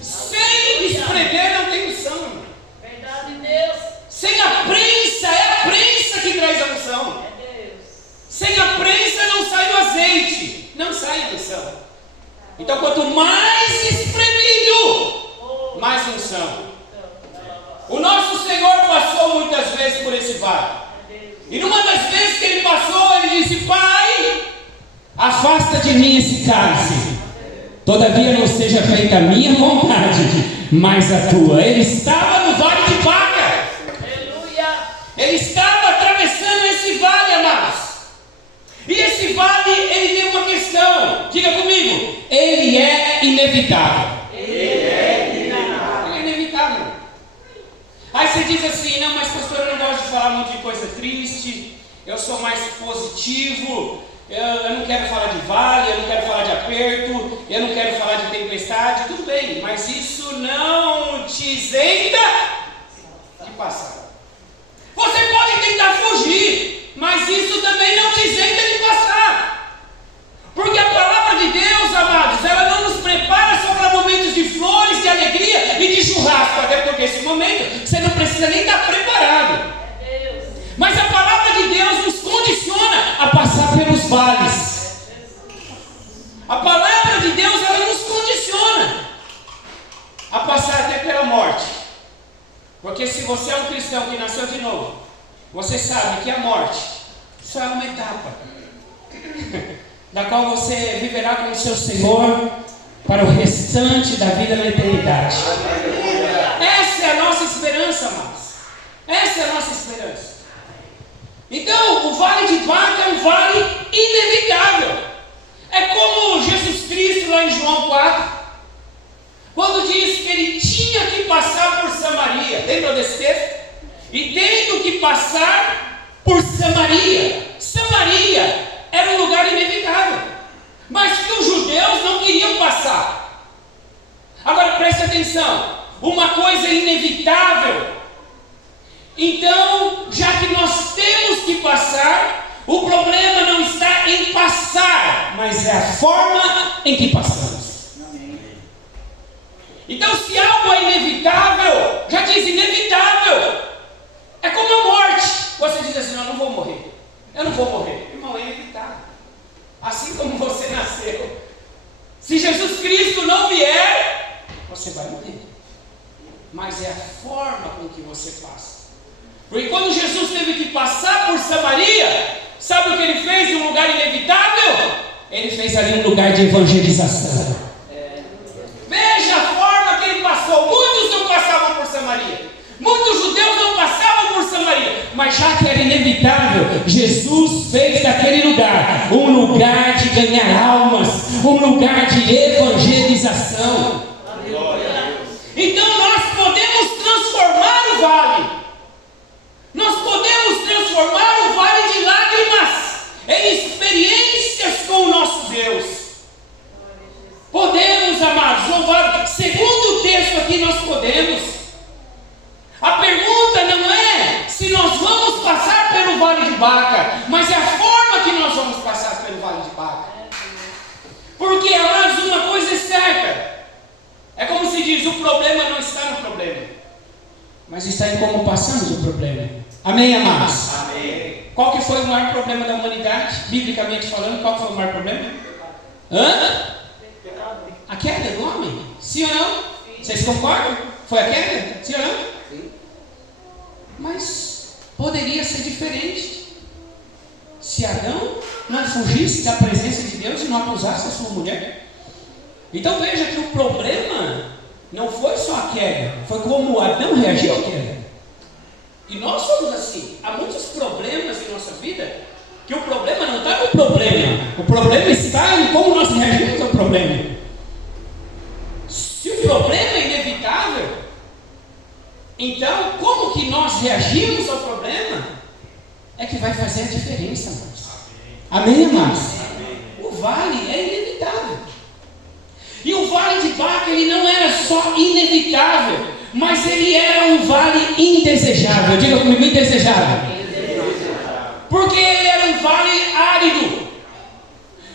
Sem espremer não tem unção. Verdade, Deus. Sem a prensa, é a prensa que traz a unção. Sem a prensa não sai o azeite, não sai a unção. Então, quanto mais espremido, mais unção. O nosso Senhor passou muitas vezes por esse vale. E numa das vezes que Ele passou, Ele disse: Pai, afasta de mim esse cálice. Todavia não seja feita a minha vontade, mas a tua. Ele estava no Vale de Baca. Ele estava atravessando esse vale, amados. E esse vale, ele tem uma questão. Diga comigo: ele é inevitável. Ele é inevitável. Aí você diz assim: não, mas pastor, eu não gosto de falar muito de coisa triste, eu sou mais positivo, eu não quero falar de vale, eu não quero falar de aperto, eu não quero falar de tempestade. Tudo bem, mas isso não te isenta de passar. Você pode tentar fugir, mas isso também não te isenta de passar. Porque a palavra de Deus, amados, ela não nos prepara só para momentos de flores, de alegria e de churrasco. Até porque esse momento você não precisa nem estar preparado. Mas a palavra de Deus nos condiciona a passar pelos vales. A palavra de Deus, ela nos condiciona a passar até pela morte. Porque se você é um cristão que nasceu de novo, você sabe que a morte só é uma etapa da qual você viverá com o seu Senhor para o restante da vida na eternidade. Essa é a nossa esperança, amados. Essa é a nossa esperança. Então, o Vale de Baca é um vale inevitável. É como Jesus Cristo lá em João 4, quando diz que ele tinha que passar por Samaria. Lembra desse texto? E tendo que passar por Samaria. Samaria era um lugar inevitável, mas que os judeus não queriam passar. Agora preste atenção: uma coisa inevitável, então, já que nós temos que passar, o problema não está em passar, mas é a forma em que passamos. Então, se algo é inevitável, já diz inevitável, é como a morte. Você diz assim: não, eu não vou morrer, eu não vou morrer. Irmão, é inevitável. Assim como você nasceu, se Jesus Cristo não vier, você vai morrer. Mas é a forma com que você passa. Porque quando Jesus teve que passar por Samaria, sabe o que ele fez em um lugar inevitável? Ele fez ali um lugar de evangelização. Veja a forma que ele passou. Muitos não passavam por Samaria, muitos judeus não passavam por Samaria, mas já que era inevitável, Jesus fez daquele lugar um lugar de ganhar almas, um lugar de evangelização. Então nós podemos transformar o vale, nós podemos transformar o vale de lágrimas em experiências com o nosso Deus. Podemos, amados, louvar. Segundo o texto aqui, nós podemos. A pergunta não é se nós vamos passar pelo vale de Baca, mas é a forma que nós vamos passar pelo vale de Baca. Porque, amados, uma coisa é certa. É como se diz: o problema não está no problema, mas está em como passamos o problema. Amém, amados? Amém. Qual que foi o maior problema da humanidade, biblicamente falando? Qual foi o maior problema? A queda do homem? Sim ou não? Vocês concordam? Foi a queda? Sim ou não? Sim. Mas poderia ser diferente se Adão não fugisse da presença de Deus e não acusasse a sua mulher. Então veja que o problema não foi só a queda, foi como Adão reagiu à queda. E nós somos assim. Há muitos problemas em nossa vida que o problema não está no problema, o problema está em como nós reagimos ao problema. Se o problema é inevitável, então como que nós reagimos ao problema é que vai fazer a diferença, amados. Amém, amados? O vale é inevitável. E o vale de Baca, ele não era só inevitável, mas ele era um vale indesejável. Diga comigo: indesejável. Porque ele era um vale árido.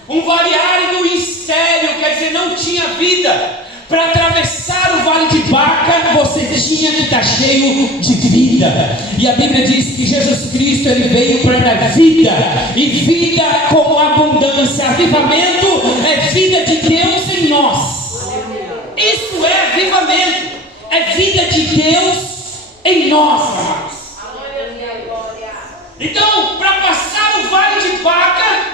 Um vale árido e estéril, quer dizer, não tinha vida. Para atravessar o vale de Baca, você tinha que estar cheio de vida. E a Bíblia diz que Jesus Cristo, ele veio para dar vida, e vida com abundância. Avivamento é vida de Deus em nós. Isso é avivamento, é vida de Deus em nós, amados. Então, para passar o vale de Baca,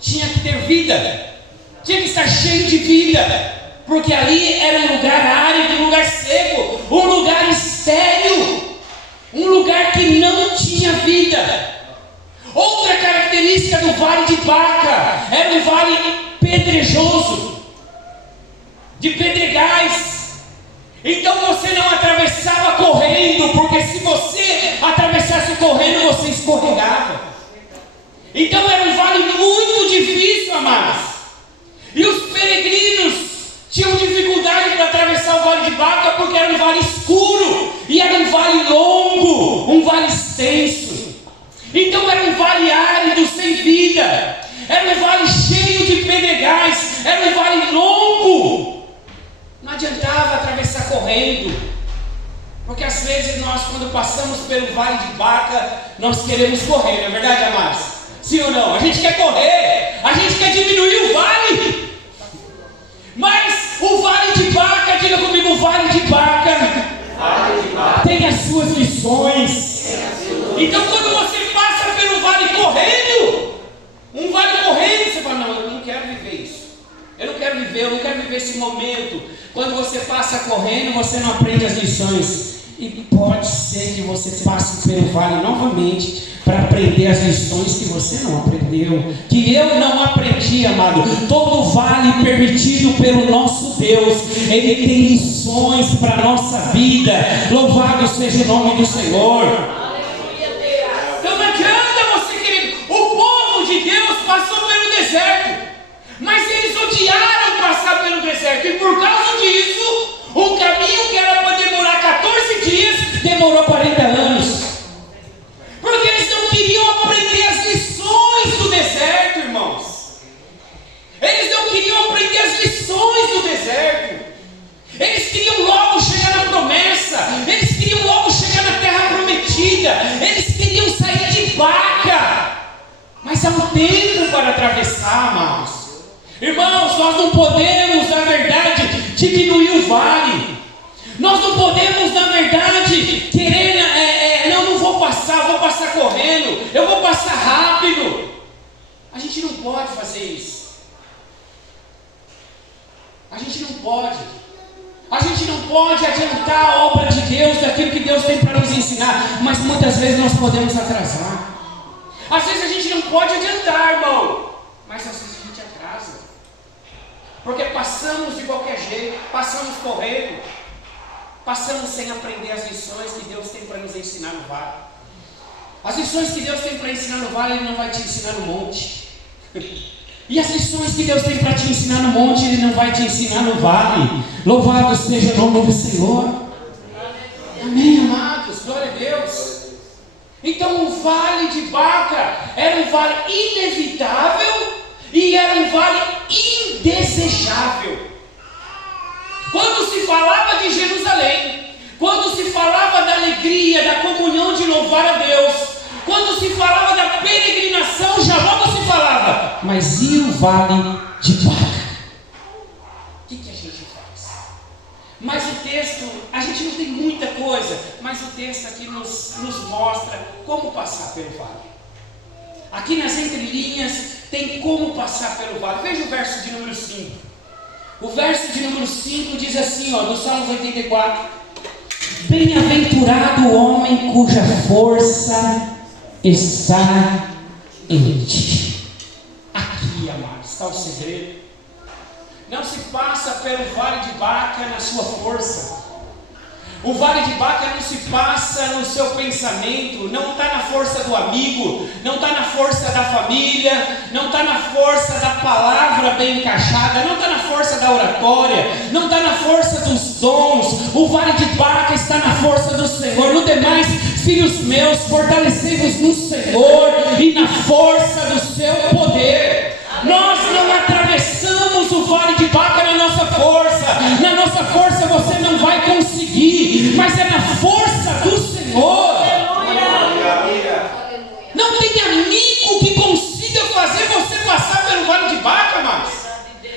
tinha que ter vida, tinha que estar cheio de vida. Porque ali era um lugar árido, um lugar seco, um lugar estéril, um lugar que não tinha vida. Outra característica do vale de Baca, era um vale pedregoso, de pedregais. Então você não atravessava correndo, porque se você atravessasse correndo, você escorregava. Então era um vale muito difícil, amados. E os peregrinos tinham dificuldade para atravessar o vale de Baca, porque era um vale escuro, e era um vale longo, um vale extenso. Então era um vale árido, sem vida, era um vale cheio de pedregais, era um vale longo. Não adiantava atravessar correndo, porque às vezes nós, quando passamos pelo vale de Baca, nós queremos correr, não é verdade, amados? Sim ou não? A gente quer correr, a gente quer diminuir o vale. Mas o vale de Baca, diga comigo: o vale de Baca tem as suas lições. Então quando você passa pelo vale correndo, um vale correndo, você fala: não, eu não quero viver isso, eu não quero viver esse momento. Quando você passa correndo, você não aprende as lições. E pode ser que você passe pelo vale novamente para aprender as lições que você não aprendeu, que eu não aprendi, amado. Todo vale permitido pelo nosso Deus, ele tem lições para a nossa vida. Louvado seja o nome do Senhor. Então não adianta você querer. O povo de Deus passou pelo deserto, mas eles odiaram passar pelo deserto, e por causa disso, o caminho que era para demorar 14 dias, demorou 40 anos. Porque eles não queriam aprender as lições do deserto, irmãos. Eles não queriam aprender as lições do deserto. Eles queriam Mas há um tempo para atravessar, amados. Irmãos, nós não podemos, na verdade, diminuir o vale. Nós não podemos, na verdade, querer, não vou passar correndo, eu vou passar rápido. A gente não pode fazer isso. A gente não pode. A gente não pode adiantar a obra de Deus, daquilo que Deus tem para nos ensinar, mas muitas vezes nós podemos atrasar. Às vezes a gente não pode adiantar, irmão, mas às vezes a gente atrasa, porque passamos de qualquer jeito, passamos correndo, passamos sem aprender as lições que Deus tem para nos ensinar no vale. As lições que Deus tem para ensinar no vale, Ele não vai te ensinar no monte. E as lições que Deus tem para te ensinar no monte, Ele não vai te ensinar no vale. Louvado seja o nome do Senhor. Amém, amados, glória a Deus. Então o vale de Baca era um vale inevitável e era um vale indesejável. Quando se falava de Jerusalém, quando se falava da alegria, da comunhão de louvar a Deus, quando se falava da peregrinação, já logo se falava, mas e o vale de Baca? O que a gente faz? Mas o texto, a gente não tem muita coisa, mas o texto aqui nos mostra como passar pelo vale. Aqui nas entrelinhas tem como passar pelo vale. Veja o verso de número 5. O verso de número 5 diz assim, do Salmos 84: bem-aventurado o homem cuja força está em ti. Aqui, amados, está o segredo. Não se passa pelo vale de Baca na sua força. O vale de Baca não se passa no seu pensamento, não está na força do amigo, não está na força da família, não está na força da palavra bem encaixada, não está na força da oratória, não está na força dos dons. O vale de Baca está na força do Senhor. No demais, filhos meus, fortalecei-vos no Senhor e na força do seu poder. Nós não atravessamos o vale de Baca na nossa força. Na nossa força você não vai conseguir, mas é na força do Senhor. Não tem amigo que consiga fazer você passar pelo vale de Baca, mas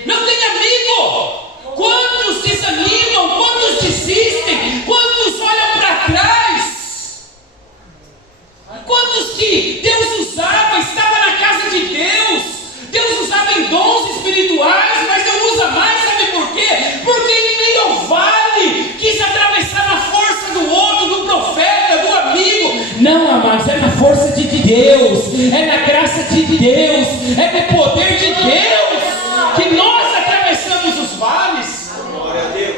não tem amigo. Quantos desanimam, quantos desistem, quantos olham para trás, quantos que Deus usava, estava na casa de Deus. Deus usava em dons espirituais, mas não usa mais, sabe por quê? Porque em meio ao vale, quis atravessar na força do outro, do profeta, do amigo. Não, amados, é na força de Deus, é na graça de Deus, é no poder de Deus, que nós atravessamos os vales. Glória a Deus.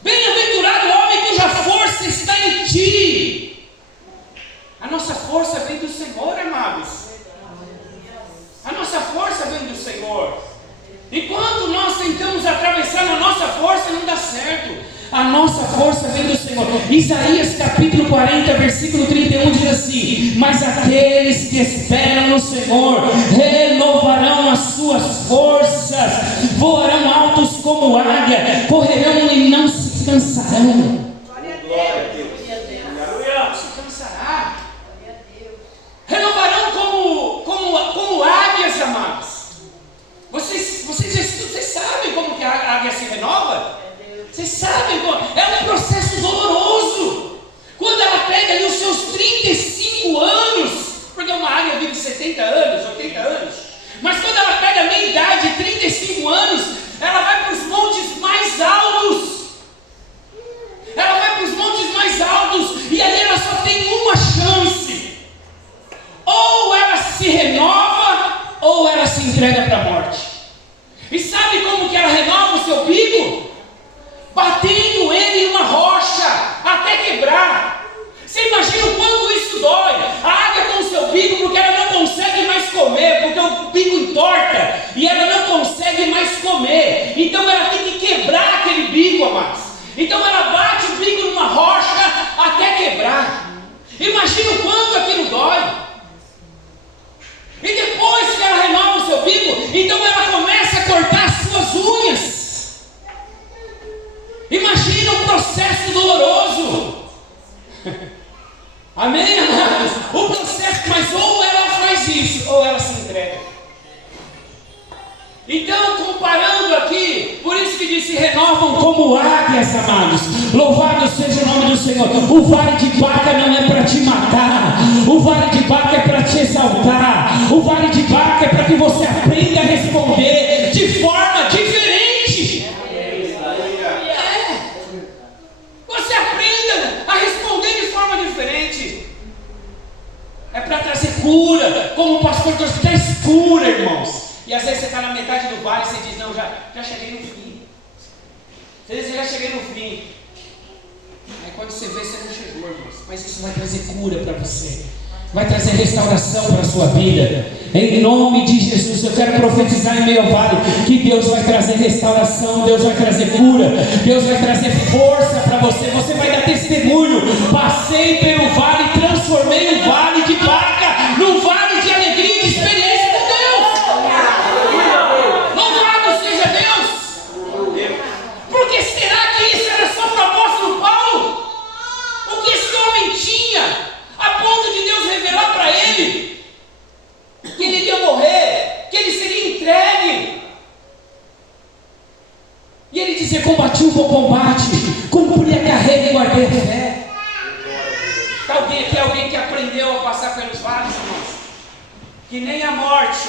Bem-aventurado o homem cuja força está em ti. A nossa força vem do Senhor, amados. A nossa força vem do Senhor. Enquanto nós tentamos atravessar na nossa força, não dá certo. A nossa força vem do Senhor. Isaías capítulo 40, versículo 31 diz assim: mas aqueles que esperam no Senhor renovarão as suas forças, voarão altos como águia, correrão e não se cansarão. Glória a Deus. Não se cansará. Renovarão como águias, amados. Vocês sabem como que a águia se renova? Vocês sabem como? É um processo doloroso. Quando ela pega ali os seus 35 anos, porque uma águia vive 70 anos, 80 anos, mas quando ela pega a minha idade, 35 anos, ela vai para os montes mais altos. Ela vai para os montes mais altos e ali ela só tem uma chance. Ou ela se renova, ou ela se entrega para a morte. E sabe como que ela renova o seu bico? Batendo ele em uma rocha, até quebrar. Você imagina o quanto isso dói? A águia com o seu bico, porque ela não consegue mais comer, porque o bico entorta, e ela não consegue mais comer. Então ela tem que quebrar aquele bico, amados. Então ela bate o bico numa rocha, até quebrar. Imagina o quanto aquilo dói. E depois que ela renova o seu bico, então ela começa a cortar as suas unhas. Imagina um processo doloroso. Amém, amados? O processo, mas ou ela faz isso, ou comparando aqui, por isso que diz, se renovam como águias, amados. Louvado seja o nome do Senhor. O vale de Baca não é para te matar, o vale de Baca é para te exaltar, o vale de Baca é para que você aprenda a responder de forma diferente. Você aprenda a responder de forma diferente. É para trazer cura, como o pastor traz cura, irmãos. E às vezes você está na metade do vale e você diz, não, já cheguei no fim. Às vezes eu já cheguei no fim. Aí quando você vê, você não chegou, irmãos. Mas isso vai trazer cura para você. Vai trazer restauração para a sua vida. Em nome de Jesus, eu quero profetizar em meio ao vale que Deus vai trazer restauração, Deus vai trazer cura, Deus vai trazer força para você. Você vai dar testemunho. Passei pelo vale e transformei o vale de Baca num vale de alegria e de experiência com Deus. Louvado seja Deus. Porque será que isso era só para o apóstolo Paulo? O que esse homem tinha a ponto de Deus revelar para ele que ele iria morrer, que ele seria entregue, e ele dizia: combati o bom combate, cumpri a carreira e guardei a fé. Aqui alguém que aprendeu a passar pelos vales, irmãos, que nem a morte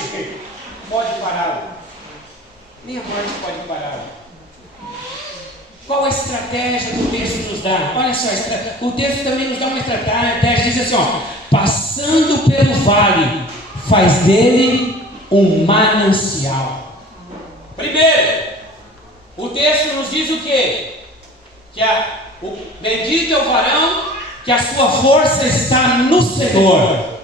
pode pará-lo, nem a morte pode pará-lo. Qual a estratégia que o texto nos dá? Olha só, o texto também nos dá uma estratégia. Diz assim, ó: passando pelo vale, faz dele um manancial. Primeiro, o texto nos diz o quê? Que o bendito é o varão, que a sua força está no Senhor.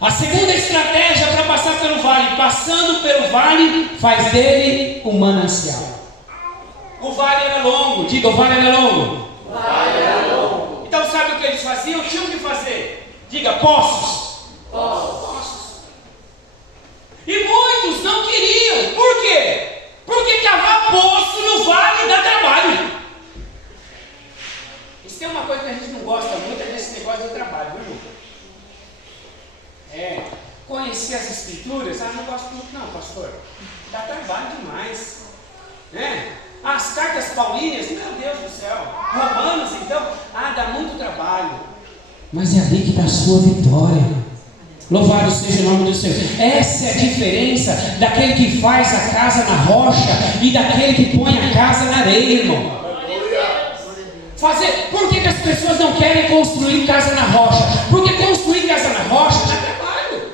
A segunda estratégia para passar pelo vale: passando pelo vale, faz dele um manancial. O vale era longo, diga, o vale era longo. O vale era longo. Então sabe o que eles faziam? Tinham que fazer, diga, poços. Poços. E muitos não queriam. Por quê? Porque cavar poço no vale dá trabalho. Isso tem uma coisa que a gente não gosta muito, é desse negócio de trabalho, viu, Ju? Conhecer as escrituras, não gosto muito não, pastor. Dá trabalho demais, né? As cartas paulinas, meu Deus do céu. Romanos, então, dá muito trabalho. Mas é ali que está a sua vitória. Louvado seja o nome do Senhor. Essa é a diferença daquele que faz a casa na rocha e daquele que põe a casa na areia, irmão. Por que as pessoas não querem construir casa na rocha? Porque construir casa na rocha dá trabalho.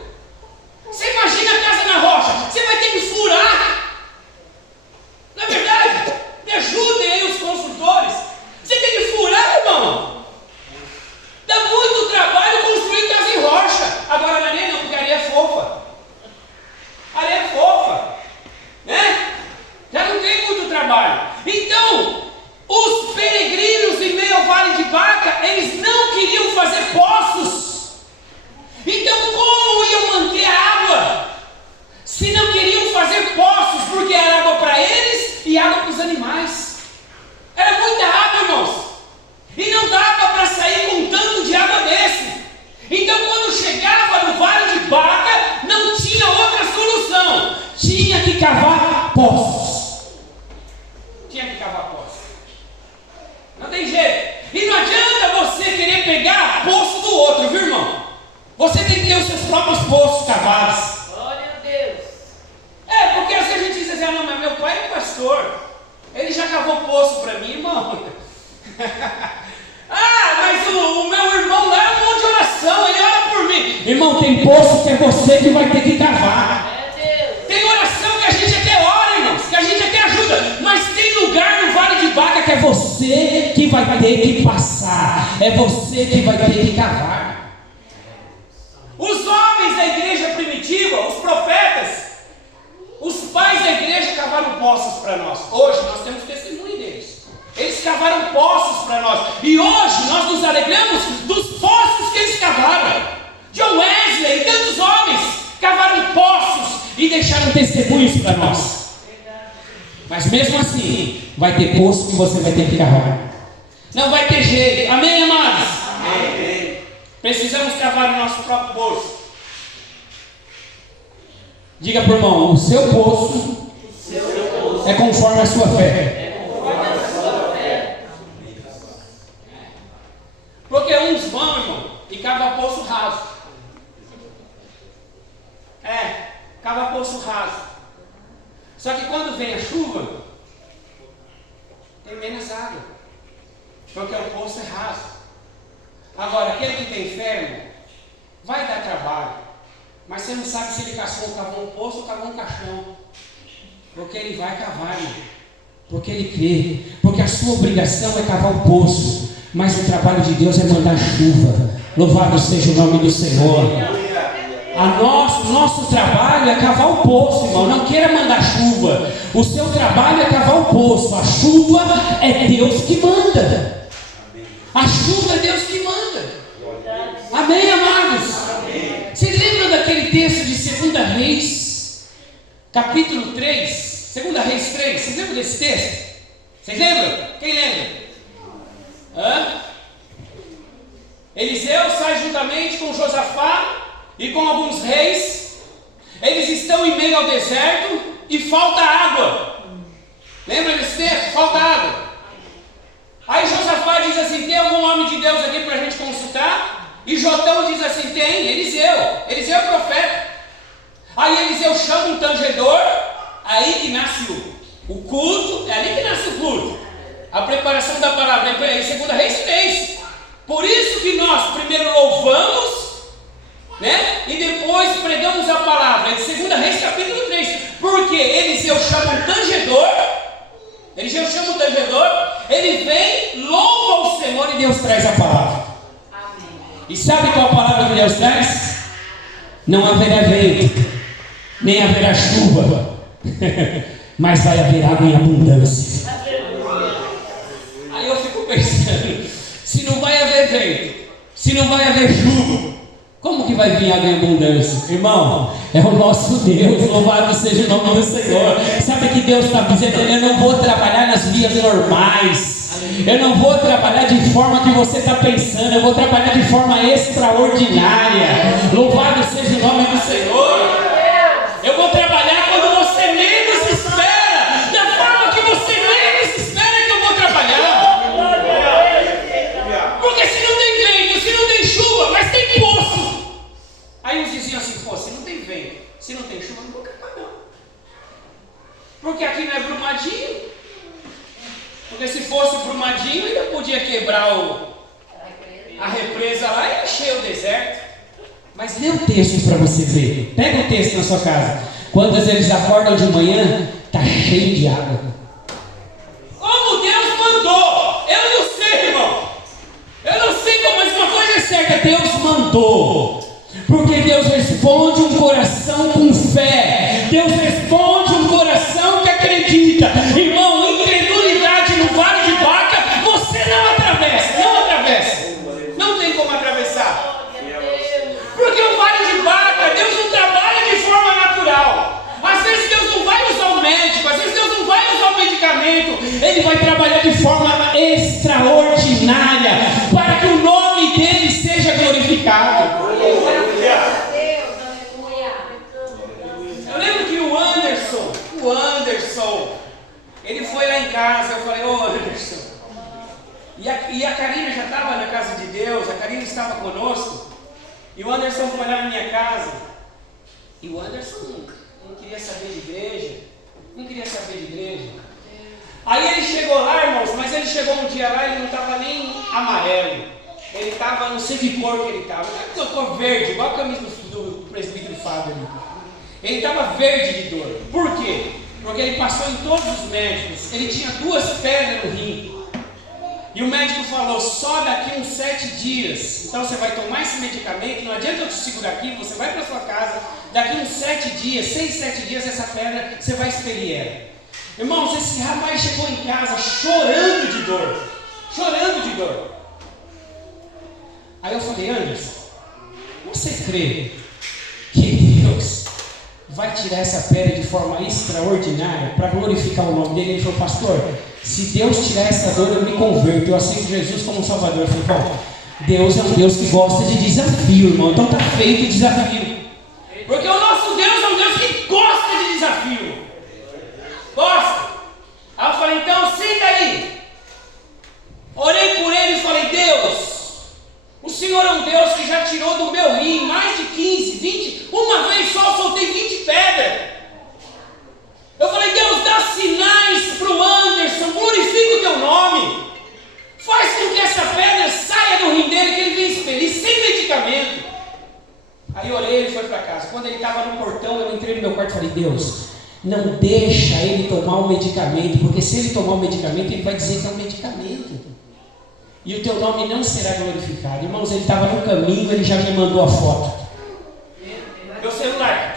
Você imagina a casa na rocha, você vai ter que furar. Não é verdade? Me ajudem aí os construtores. Você tem que furar, irmão. Dá muito trabalho construir casa em rocha. Agora na areia não, porque a areia é fofa. Areia é fofa, né? Já não tem muito trabalho. Então, os peregrinos em meio ao vale de Baca, eles não queriam fazer poços. Então como iam manter a água? Se não queriam fazer poços, porque era água para eles e água para os animais. Era muita água, irmãos. E não dava para sair com tanto de água desse. Então quando chegava no vale de Baca, não tinha outra solução. Tinha que cavar poços. Tinha que cavar poços. Não tem jeito. E não adianta você querer pegar poço do outro, viu, irmão? Você tem que ter os seus próprios poços cavados. Glória a Deus. Porque às vezes a gente diz assim: não, mas meu pai é pastor, ele já cavou poço para mim, irmão. Mas o meu irmão lá é um monte de oração, ele ora por mim. Irmão, tem poço que é você que vai ter que cavar. Tem oração que a gente até ora, irmãos, que a gente até ajuda, mas tem lugar no vale de Baca que é você que vai ter que passar, é você que vai ter que cavar. Os homens da igreja primitiva, os profetas, os pais da igreja cavaram poços para nós. Hoje nós temos testemunho deles. Eles cavaram poços para nós. E hoje nós nos alegramos dos poços que eles cavaram. John Wesley e tantos homens cavaram poços e deixaram testemunhos para nós. Mas mesmo assim, vai ter poço que você vai ter que cavar. Não vai ter jeito. Amém, amados? Amém. Precisamos cavar o nosso próprio poço. Diga para o irmão: o seu poço É conforme a sua fé. Porque uns vão, irmão, e cavam poço raso. Cava poço raso. Só que quando vem a chuva, tem menos água. Porque o poço é raso. Agora, aquele que tem fé, irmão, vai dar trabalho. Mas você não sabe se ele cavou um poço ou cavou um caixão. Porque ele vai cavar, irmão. Porque ele crê. Porque a sua obrigação é cavar o poço. Mas o trabalho de Deus é mandar chuva. Louvado seja o nome do Senhor. O nosso trabalho é cavar o poço, irmão. Não queira mandar chuva. O seu trabalho é cavar o poço. A chuva é Deus que manda. A chuva é Deus que manda. Amém, amados? Vocês lembram daquele texto de 2 Reis, capítulo 3? 2 Reis 3. Vocês lembram desse texto? Vocês lembram? Quem lembra? Eliseu sai juntamente com Josafá e com alguns reis. Eles estão em meio ao deserto e falta água. Lembra desse texto? Falta água. Aí Josafá diz assim: tem algum homem de Deus aqui para a gente consultar? E Jotão diz assim: tem, Eliseu é o profeta. Aí Eliseu chama um tangedor. Aí que nasce o culto. É ali que nasce o culto. A preparação da palavra em 2 Reis 3. Por isso que nós primeiro louvamos, né? E depois pregamos a palavra. Em 2 Reis capítulo 3. Porque Eliseu chama um tangedor. Ele vem, louva o Senhor e Deus traz a palavra. Amém. E sabe qual a palavra que Deus traz? Não haverá vento, nem haverá chuva, mas vai haver água em abundância. Aí eu fico pensando, se não vai haver vento, se não vai haver chuva, como que vai vir água em abundância? Irmão, é o nosso Deus, louvado seja o nome do Senhor. Sabe que Deus está dizendo? Eu não vou trabalhar nas vias normais. Eu não vou trabalhar de forma que você está pensando. Eu vou trabalhar de forma extraordinária. Louvado seja o nome do Senhor. Eu vou trabalhar quando você menos espera. Da forma que você menos espera que eu vou trabalhar. Porque se não tem vento, se não tem chuva, mas tem poço. Aí uns diziam assim: pô, se não tem vento, se não tem chuva, não vou acabar não. Porque aqui não é Brumadinho. Porque se fosse Brumadinho, ainda podia quebrar a represa lá e encher o deserto. Mas lê o texto para você ver. Pega o texto na sua casa. Quando eles acordam de manhã, está cheio de água. Como Deus mandou. Eu não sei, irmão. Eu não sei como, mas uma coisa é certa: Deus mandou. Porque Deus responde um coração com fé. Deus responde um coração que acredita. Irmão, incredulidade no vale de Baca, você não atravessa. Não tem como atravessar. Porque o vale de Baca, Deus não trabalha de forma natural. Às vezes Deus não vai usar o médico, às vezes Deus não vai usar o medicamento. Ele vai trabalhar de forma extraordinária para que o nome dele seja glorificado. Eu lembro que o Anderson, ele foi lá em casa. Eu falei: ô Anderson, e a Karina já estava na casa de Deus, a Karina estava conosco, e o Anderson foi lá na minha casa, e o Anderson não queria saber de igreja, Aí ele chegou lá, irmãos, mas ele chegou um dia lá e ele não estava nem amarelo, ele estava, não sei de cor que ele estava, ele ficou verde, igual a camisa do presbítero Fábio ali. Ele estava verde de dor. Por quê? Porque ele passou em todos os médicos. Ele tinha 2 pedras no rim. E o médico falou: só daqui uns 7 dias. Então você vai tomar esse medicamento. Não adianta eu te segurar aqui. Você vai para sua casa. Daqui uns 7 dias, 6, 7 dias, essa pedra, você vai expelir ela. Irmãos, esse rapaz chegou em casa chorando de dor. Aí eu falei: Anderson, você crê que Deus vai tirar essa pedra de forma extraordinária para glorificar o nome dele? Ele falou: pastor, se Deus tirar essa dor, eu me converto, eu aceito Jesus como Salvador. Eu falei: bom, Deus é um Deus que gosta de desafio, irmão. Então está feito o desafio. Porque o nosso Deus é um Deus que gosta de desafio. Posso? Aí eu falei, então senta aí. Orei por ele e falei, Deus, o Senhor é um Deus que já tirou do meu rim mais de 15, 20, uma vez só eu soltei 20 pedras. Eu falei, Deus, dá sinais para o Anderson, glorifica o teu nome. Faz com que essa pedra saia do rim dele, que ele venha feliz, sem medicamento. Aí eu orei, ele foi para casa. Quando ele estava no portão, eu entrei no meu quarto e falei, Deus, não deixa ele tomar o medicamento, porque se ele tomar o medicamento, ele vai dizer que é um medicamento. E o teu nome não será glorificado. Irmãos, ele estava no caminho, ele já me mandou a foto. Meu celular.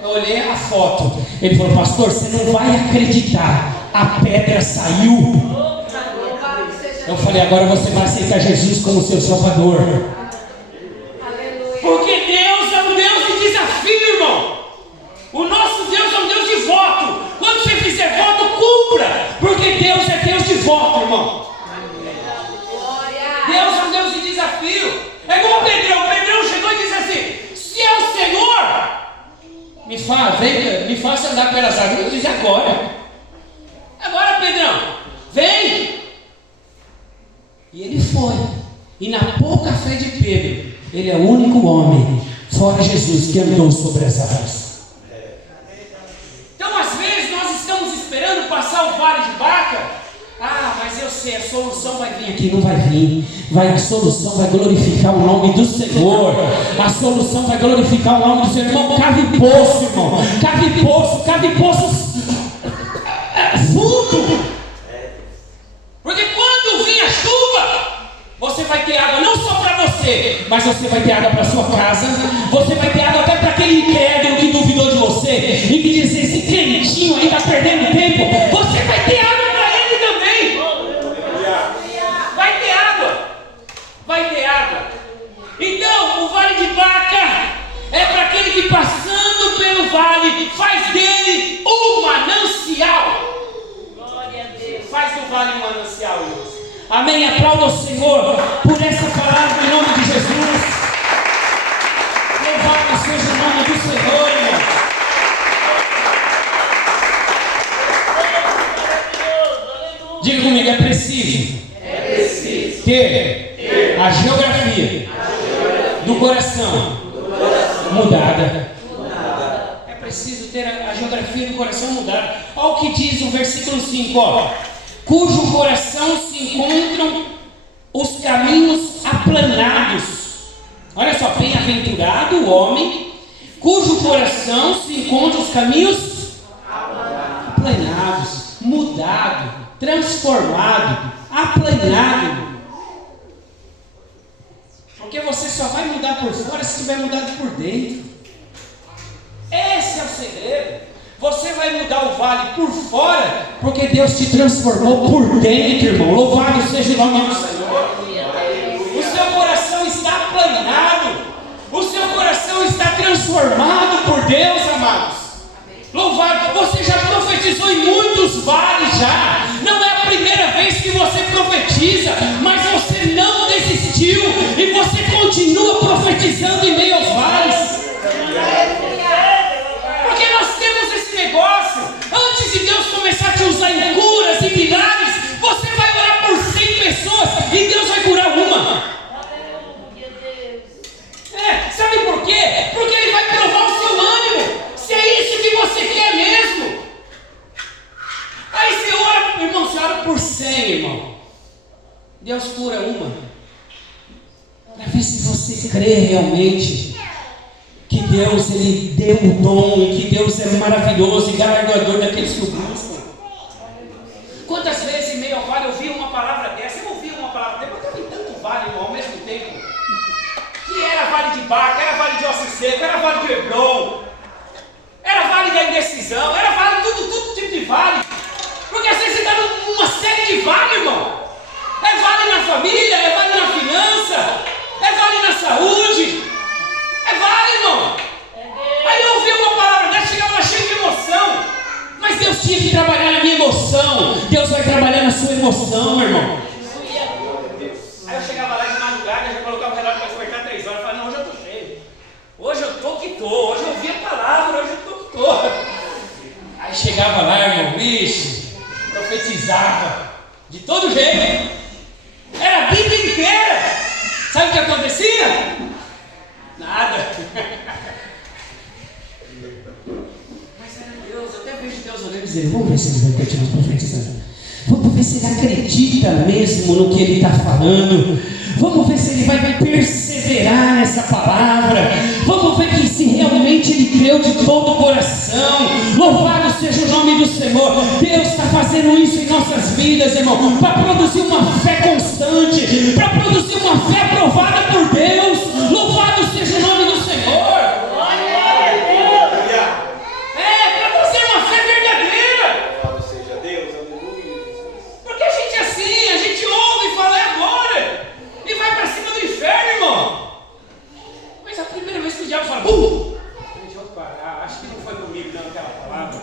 Eu olhei a foto. Ele falou, pastor, você não vai acreditar. A pedra saiu. Eu falei, agora você vai aceitar Jesus como seu Salvador. Porque Deus é um Deus de desafio, irmão. O nosso Deus é um Deus de voto. Quando você fizer voto, cumpra. Porque Deus é Deus de voto, irmão. Deus é um Deus de desafio. É igual o Pedrão. O Pedrão chegou e disse assim, se é o Senhor, me faça andar pelas águas. Eu disse, agora, Pedrão, vem. E ele foi. E na pouca fé de Pedro, ele é o único homem, fora Jesus, que andou sobre as águas. Então às vezes nós estamos esperando passar o vale de Baca. Mas eu sei, a solução vai vir aqui. Não vai vir. A solução vai glorificar o nome do Senhor. A solução vai glorificar o nome do Senhor. Irmão, cave poço, irmão. Cave poço fundo. Porque quando vir a chuva, você vai ter água não só para você, mas você vai ter água para sua casa. Você vai ter água até para aquele incrédulo que duvidou de você e que disse, esse crentinho aí está perdendo tempo. Você vai ter água para ele também. Vai ter água. Então, o vale de Baca é para aquele que passando pelo vale faz dele um manancial. Glória a Deus. Faz do vale um manancial, irmãos. Amém. Aplauda o Senhor por essa palavra em nome de Jesus. Louvado seja o nome do Senhor, irmãos. Diga comigo, é preciso ter a geografia do coração mudada. É preciso ter a geografia do coração mudada. Olha o que diz o versículo 5, cujo coração se encontram os caminhos aplanados. Olha só, bem-aventurado o homem cujo coração se encontram os caminhos aplanados, mudado, transformado, aplanado. Porque você só vai mudar por fora se tiver mudado por dentro. Esse é o segredo. Você vai mudar o vale por fora, porque Deus te transformou por dentro, irmão. Louvado seja o nome do Senhor. O seu coração está aplanado. O seu coração está transformado por Deus, amados. Louvado. Você já profetizou em muitos vales já. Não é a primeira vez que você profetiza, mas você não desistiu e você continua profetizando em meio aos vales. Porque nós temos esse negócio. Antes de Deus começar a te usar em curas e milagres, você vai orar por 100 pessoas e Deus vai curar uma. Sabe por quê? Porque Ele vai provar o seu ânimo. Se é isso que você quer mesmo. Aí você ora, irmão, você ora por 100, irmão. Deus cura uma. Para ver se você crê realmente que Deus, Ele deu o dom, e que Deus é maravilhoso e galardoador daqueles que o buscam. Quantas vezes em meio ao vale eu ouvi uma palavra dessa? Eu ouvi uma palavra dessa, mas eu estava em tanto vale, irmão, ao mesmo tempo. Que era vale de Baca, era vale de Ossos Seco, era vale de Hebron, era vale da indecisão, era vale, tudo tipo de vale. Porque às vezes você está numa série de vale, irmão. É vale na família, é vale na finança, é vale na saúde, é vale, irmão. Aí eu ouvi uma palavra dessa, chegava cheio de emoção. Mas Deus tinha que trabalhar na minha emoção. Deus vai trabalhar na sua emoção, meu irmão. Aí eu chegava lá de madrugada, já colocava o relógio para despertar 3 horas. Eu falava, não, hoje eu estou cheio. Hoje eu estou que estou. Hoje eu ouvi a palavra, hoje eu estou que estou. Aí chegava chegava lá, irmão, bicho, profetizava de todo jeito. Era a Bíblia inteira. Sabe o que acontecia? Nada. Mas era Deus, eu até vejo Deus olhando e dizendo, vamos ver se ele vai continuar profetizando. Vamos ver se ele acredita mesmo no que ele está falando. Vamos ver se ele vai perseverar nessa palavra. Vamos ver que se realmente ele creu de todo o coração. Louvado seja o nome do Senhor. Deus está fazendo isso em nossas vidas, irmão, para produzir uma fé constante, para produzir uma fé aprovada por Deus. Louvado seja o nome do Senhor. Para trazer uma fé verdadeira. Louvado seja Deus, aleluia. Porque a gente é assim, a gente ouve e fala, é agora. E vai para cima do inferno, irmão. Mas a primeira vez que o diabo fala, deixa eu parar, acho que não foi comigo não aquela palavra.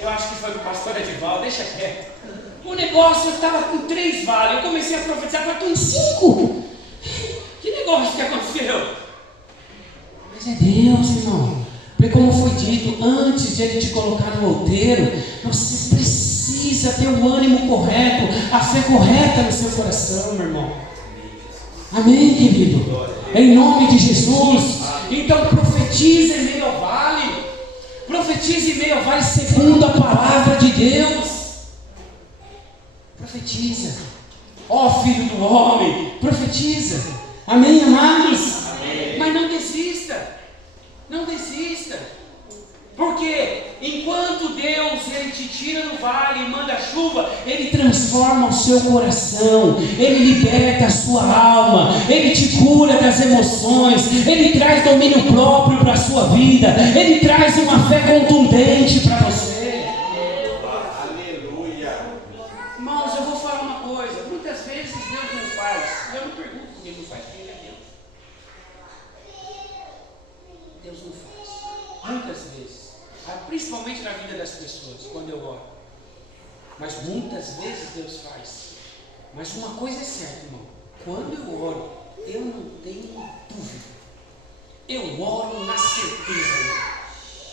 Eu acho que foi com o pastor Edivaldo, deixa quieto. O negócio, eu estava com 3 vales, eu comecei a profetizar, agora estou em 5. Que negócio que aconteceu? Mas é Deus, irmão. Porque como foi dito, antes de Ele te colocar no outeiro, você precisa ter o ânimo correto, a fé correta no seu coração, meu irmão. Amém, querido? Em nome de Jesus. Então profetiza em meio ao vale. Profetiza em meio ao vale segundo a palavra de Deus. Profetiza. Ó filho do homem, profetiza. Amém, amados? Amém. Mas não desista. Não desista. Porque enquanto Deus ele te tira do vale e manda chuva, Ele transforma o seu coração, Ele liberta a sua alma, Ele te cura das emoções, Ele traz domínio próprio para a sua vida, Ele traz uma fé contundente para você. Aleluia. Irmãos, eu vou falar uma coisa, muitas vezes Deus não faz, eu não pergunto por que Ele não faz, quem é Deus? Deus não faz, muitas vezes. Principalmente na vida das pessoas, quando eu oro. Mas muitas vezes Deus faz. Mas uma coisa é certa, irmão. Quando eu oro, eu não tenho dúvida. Eu oro na certeza, irmão.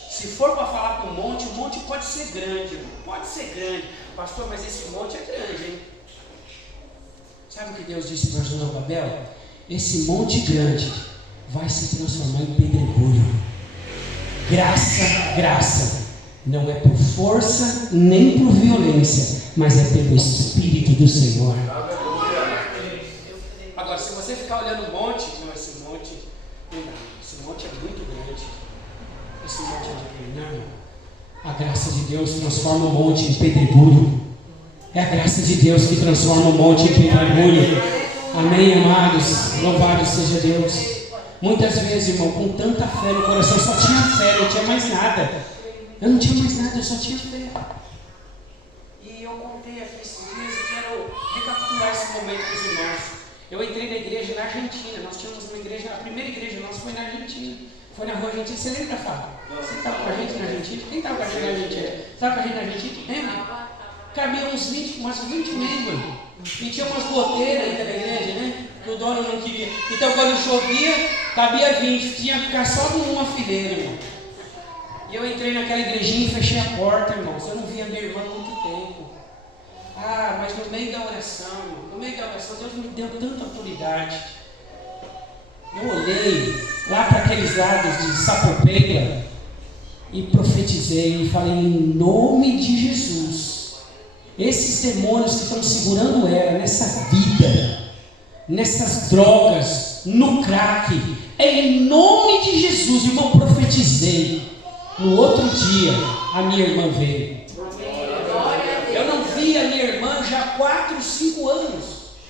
Se for para falar com o monte pode ser grande, irmão. Pode ser grande. Pastor, mas esse monte é grande, hein? Sabe o que Deus disse para Zorobabel? Esse monte grande vai se transformar em pedregulho. Graça, não é por força nem por violência, mas é pelo Espírito do Senhor. Agora, se você ficar olhando o monte, não, esse monte não dá, esse monte é muito grande, esse monte é de não. A graça de Deus transforma o monte em pedregulho. É a graça de Deus que transforma o monte em pedregulho. Amém, amados? Louvado seja Deus. Muitas vezes, irmão, com tanta fé no coração, eu só tinha fé, não tinha mais nada. Eu não tinha mais nada, eu só tinha fé. E eu contei aqui esses dias e quero recapitular esse momento com os irmãos. Eu entrei na igreja na Argentina, nós tínhamos uma igreja, a primeira igreja nossa foi na Argentina. Foi na rua Argentina, você lembra, Fábio? Você estava com a gente na Argentina? Quem estava com a gente na Argentina? Estava com a gente na Argentina? Lembra? Cabia uns 20 membros. E tinha umas goteiras ainda na igreja, né? Que o dono não queria. Então quando chovia, cabia 20. Tinha que ficar só numa fileira, irmão. E eu entrei naquela igrejinha e fechei a porta, irmãos. Eu não via minha irmã há muito tempo. Mas no meio da oração, irmão, no meio da oração, Deus me deu tanta autoridade. Eu olhei lá para aqueles lados de Sapopemba e profetizei e falei em nome de Jesus. Esses demônios que estão segurando ela nessa vida, nessas drogas, no crack, em nome de Jesus, irmão, profetizei. No outro dia, a minha irmã veio. Eu não vi a minha irmã já há 4, 5 anos.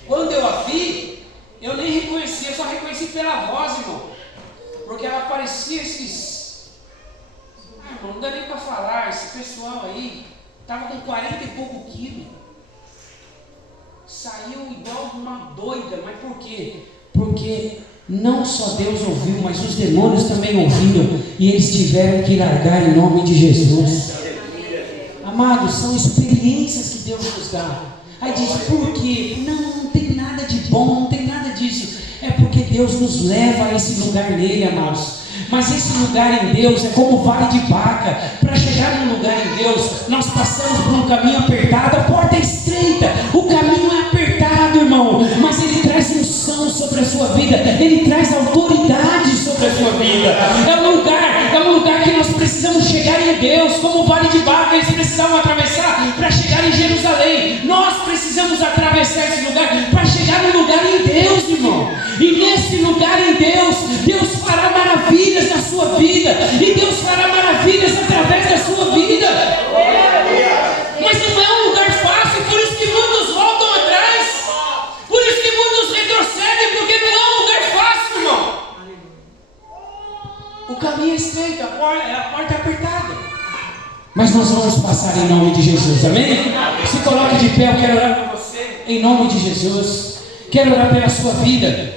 Quando eu a vi, eu nem reconheci, eu só reconheci pela voz, irmão. Porque ela parecia esses... irmão, não dá nem para falar, esse pessoal aí estava com 40 e pouco quilos. Saiu igual uma doida, mas por quê? Porque não só Deus ouviu, mas os demônios também ouviram, e eles tiveram que largar em nome de Jesus. Amados, são experiências que Deus nos dá. Aí diz, por quê? Não tem nada de bom, não tem nada disso. É porque Deus nos leva a esse lugar nele, amados. Mas esse lugar em Deus é como vale de Baca. Para chegar num lugar em Deus, nós passamos por um caminho apertado, a porta é estreita, o caminho é apertado, irmão, mas Ele traz unção sobre a sua vida, Ele traz autoridade sobre a sua vida. É um lugar que nós precisamos chegar em Deus, como o Vale de Baca, eles precisavam atravessar para chegar em Jerusalém. Nós precisamos atravessar esse lugar para chegar no lugar em Deus, irmão. E nesse lugar em Deus, Deus fará maravilhas na sua vida, e Deus fará maravilhas através da sua vida. Mas não é um lugar fácil, por isso que muitos voltam atrás, por isso que muitos retrocedem, porque não é um lugar fácil, irmão. O caminho é estreito, a porta é apertada, mas nós vamos passar em nome de Jesus, amém? Se coloque de pé, eu quero orar por você, em nome de Jesus. Quero orar pela sua vida,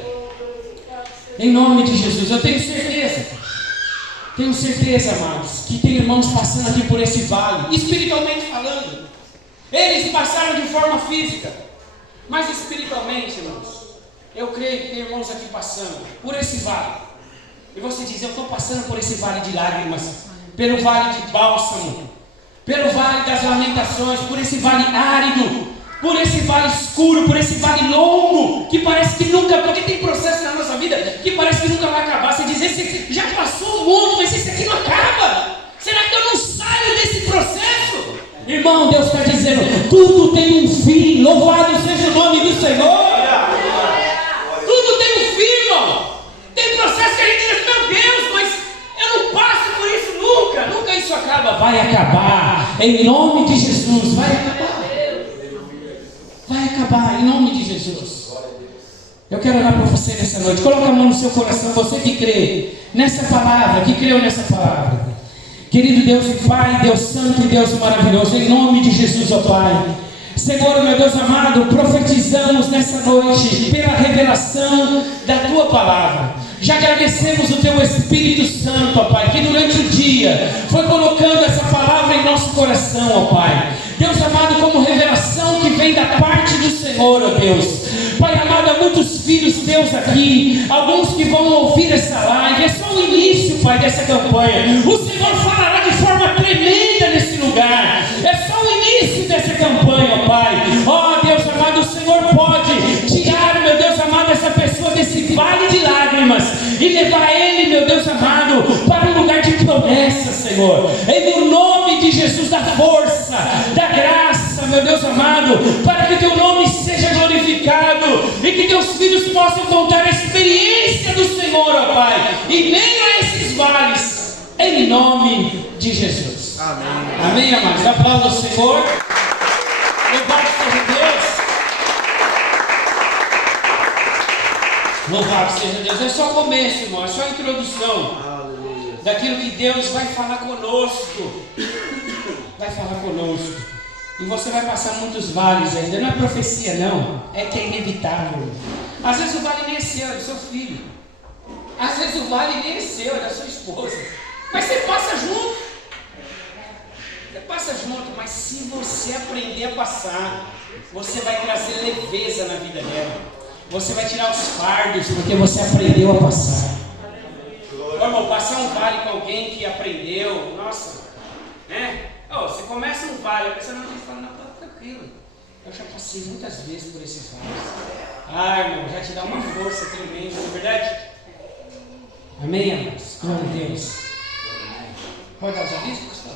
em nome de Jesus. Eu tenho certeza, amados, que tem irmãos passando aqui por esse vale, espiritualmente falando. Eles passaram de forma física, mas espiritualmente, irmãos, eu creio que tem irmãos aqui passando por esse vale. E você diz: eu estou passando por esse vale de lágrimas, pelo vale de bálsamo, pelo vale das lamentações, por esse vale árido, por esse vale escuro, por esse vale longo, que parece que nunca, porque tem processo na nossa vida que parece que nunca vai acabar. Você diz: esse já passou o mundo, mas esse aqui não acaba. Será que eu não saio desse processo? Irmão, Deus está dizendo: tudo tem um fim. Louvado seja o nome do Senhor. Tudo tem um fim, irmão. Tem processo que a gente diz: meu Deus, mas eu não passo por isso nunca. Nunca isso acaba. Vai acabar, em nome de Jesus. Vai acabar. Vai acabar, em nome de Jesus. Eu quero orar por você nessa noite. Coloca a mão no seu coração, você que crê nessa palavra, que creu nessa palavra. Querido Deus e Pai, Deus Santo e Deus maravilhoso, em nome de Jesus, ó Pai. Senhor, meu Deus amado, profetizamos nessa noite pela revelação da Tua palavra. Já agradecemos o Teu Espírito Santo, ó Pai, que durante o dia foi colocando essa palavra em nosso coração, ó Pai. Deus amado, como revelação que vem da parte do Senhor, ó Deus. Pai amado, há muitos filhos Teus aqui, alguns que vão ouvir essa live. É só o início, Pai, dessa campanha. O Senhor falará de forma tremenda nesse lugar. É só o início dessa campanha, ó Pai. Ó Deus amado, o Senhor pode tirar, meu Deus amado, essa pessoa desse vale de lágrimas e levar ele, meu Deus amado, para um lugar de promessa, Senhor. Em nome de Jesus, da força, da graça, meu Deus amado, para que Teu nome seja glorificado e que Teus filhos possam contar a experiência do Senhor, ó Pai, em meio a esses vales, em nome de Jesus. Amém. Amém, amados. Aplauda o Senhor. Louvado seja Deus. Louvado seja Deus. É só começo, irmão. É só introdução. Aleluia. Daquilo que Deus vai falar conosco. Vai falar conosco. E você vai passar muitos vales ainda. Não é profecia, não. É que é inevitável. Às vezes o vale nem é seu, é do seu filho. Às vezes o vale nem é seu, é da sua esposa. Mas você passa junto. Você passa junto. Mas se você aprender a passar, você vai trazer leveza na vida dela. Você vai tirar os fardos, porque você aprendeu a passar. Ô, irmão, passar um vale com alguém que aprendeu, nossa, né? Oh, você começa um vale, a pessoa não fala: não, tá tranquilo. Eu já passei muitas vezes por esses vales. Ah, irmão, já te dá uma força tremenda, não é verdade? Amém, amados? Glória a Deus. Pode dar os avisos, pastor?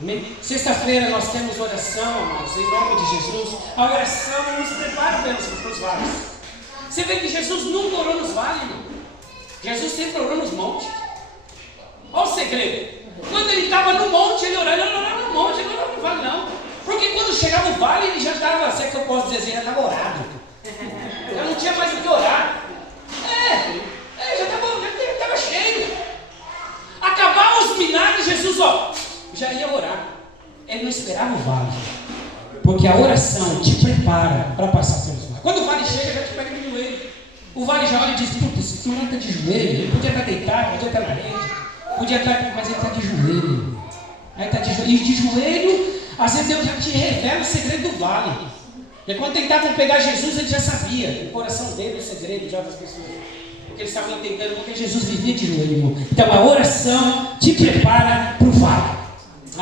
Amém? Sexta-feira nós temos oração, amados, em nome de Jesus. A oração nos prepara para os vales. Você vê que Jesus nunca orou nos vales, irmão. Jesus sempre orou nos montes. Olha o segredo. Quando ele estava no monte, ele orava. Ele não orava no monte, ele não orava no vale, não. Porque quando chegava no vale, ele já estava, se é que eu posso dizer, já estava orado. Já não tinha mais o que orar. Já estava cheio. Acabavam os milagres, Jesus, já ia orar. Ele não esperava o vale. Porque a oração te prepara para passar pelos vales. Quando o vale chega, já te pega no joelho. O vale já olha e diz: puta, esse senhor está de joelho. Ele podia estar deitado, podia estar na rede, podia estar, mas ele está de joelho. Aí está de joelho. E de joelho, às vezes Deus já te revela o segredo do vale. E quando tentavam pegar Jesus, ele já sabia. O coração dele, o segredo já das pessoas. Porque eles estavam entendendo porque Jesus vivia de joelho, irmão. Então a oração te prepara para o vale.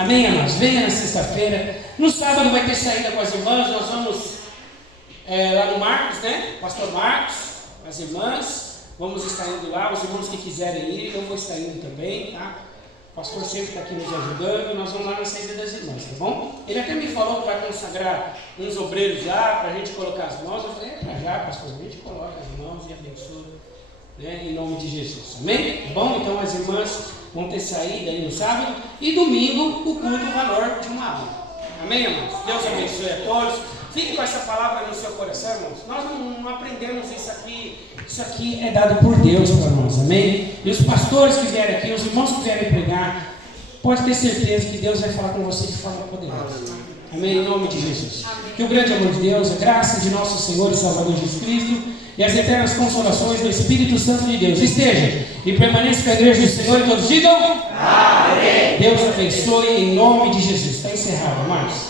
Amém, amados? Venha na sexta-feira. No sábado vai ter saída com as irmãs. Nós vamos lá no Marcos, né? Pastor Marcos, as irmãs. Vamos estar indo lá. Os irmãos que quiserem ir, eu vou estar indo também, tá? O pastor sempre está aqui nos ajudando. Nós vamos lá na saída das irmãs, tá bom? Ele até me falou que vai consagrar uns obreiros lá para a gente colocar as mãos. Eu falei, para já, pastor, a gente coloca as mãos e abençoa, né, em nome de Jesus. Amém? Tá bom? Então as irmãs vão ter saída aí no sábado. E domingo, o culto, o valor de uma alma. Amém, irmãos? Deus abençoe a todos. Fique com essa palavra no seu coração, irmãos. Nós não aprendemos isso aqui. Isso aqui é dado por Deus para nós, amém? E os pastores que vierem aqui, os irmãos que vierem pregar, pode ter certeza que Deus vai falar com você de forma poderosa. Amém? Em nome de Jesus. Que o grande amor de Deus, a graça de nosso Senhor e Salvador Jesus Cristo e as eternas consolações do Espírito Santo de Deus esteja e permaneça com a igreja do Senhor e todos digam amém. Deus abençoe em nome de Jesus. Está encerrado, amados.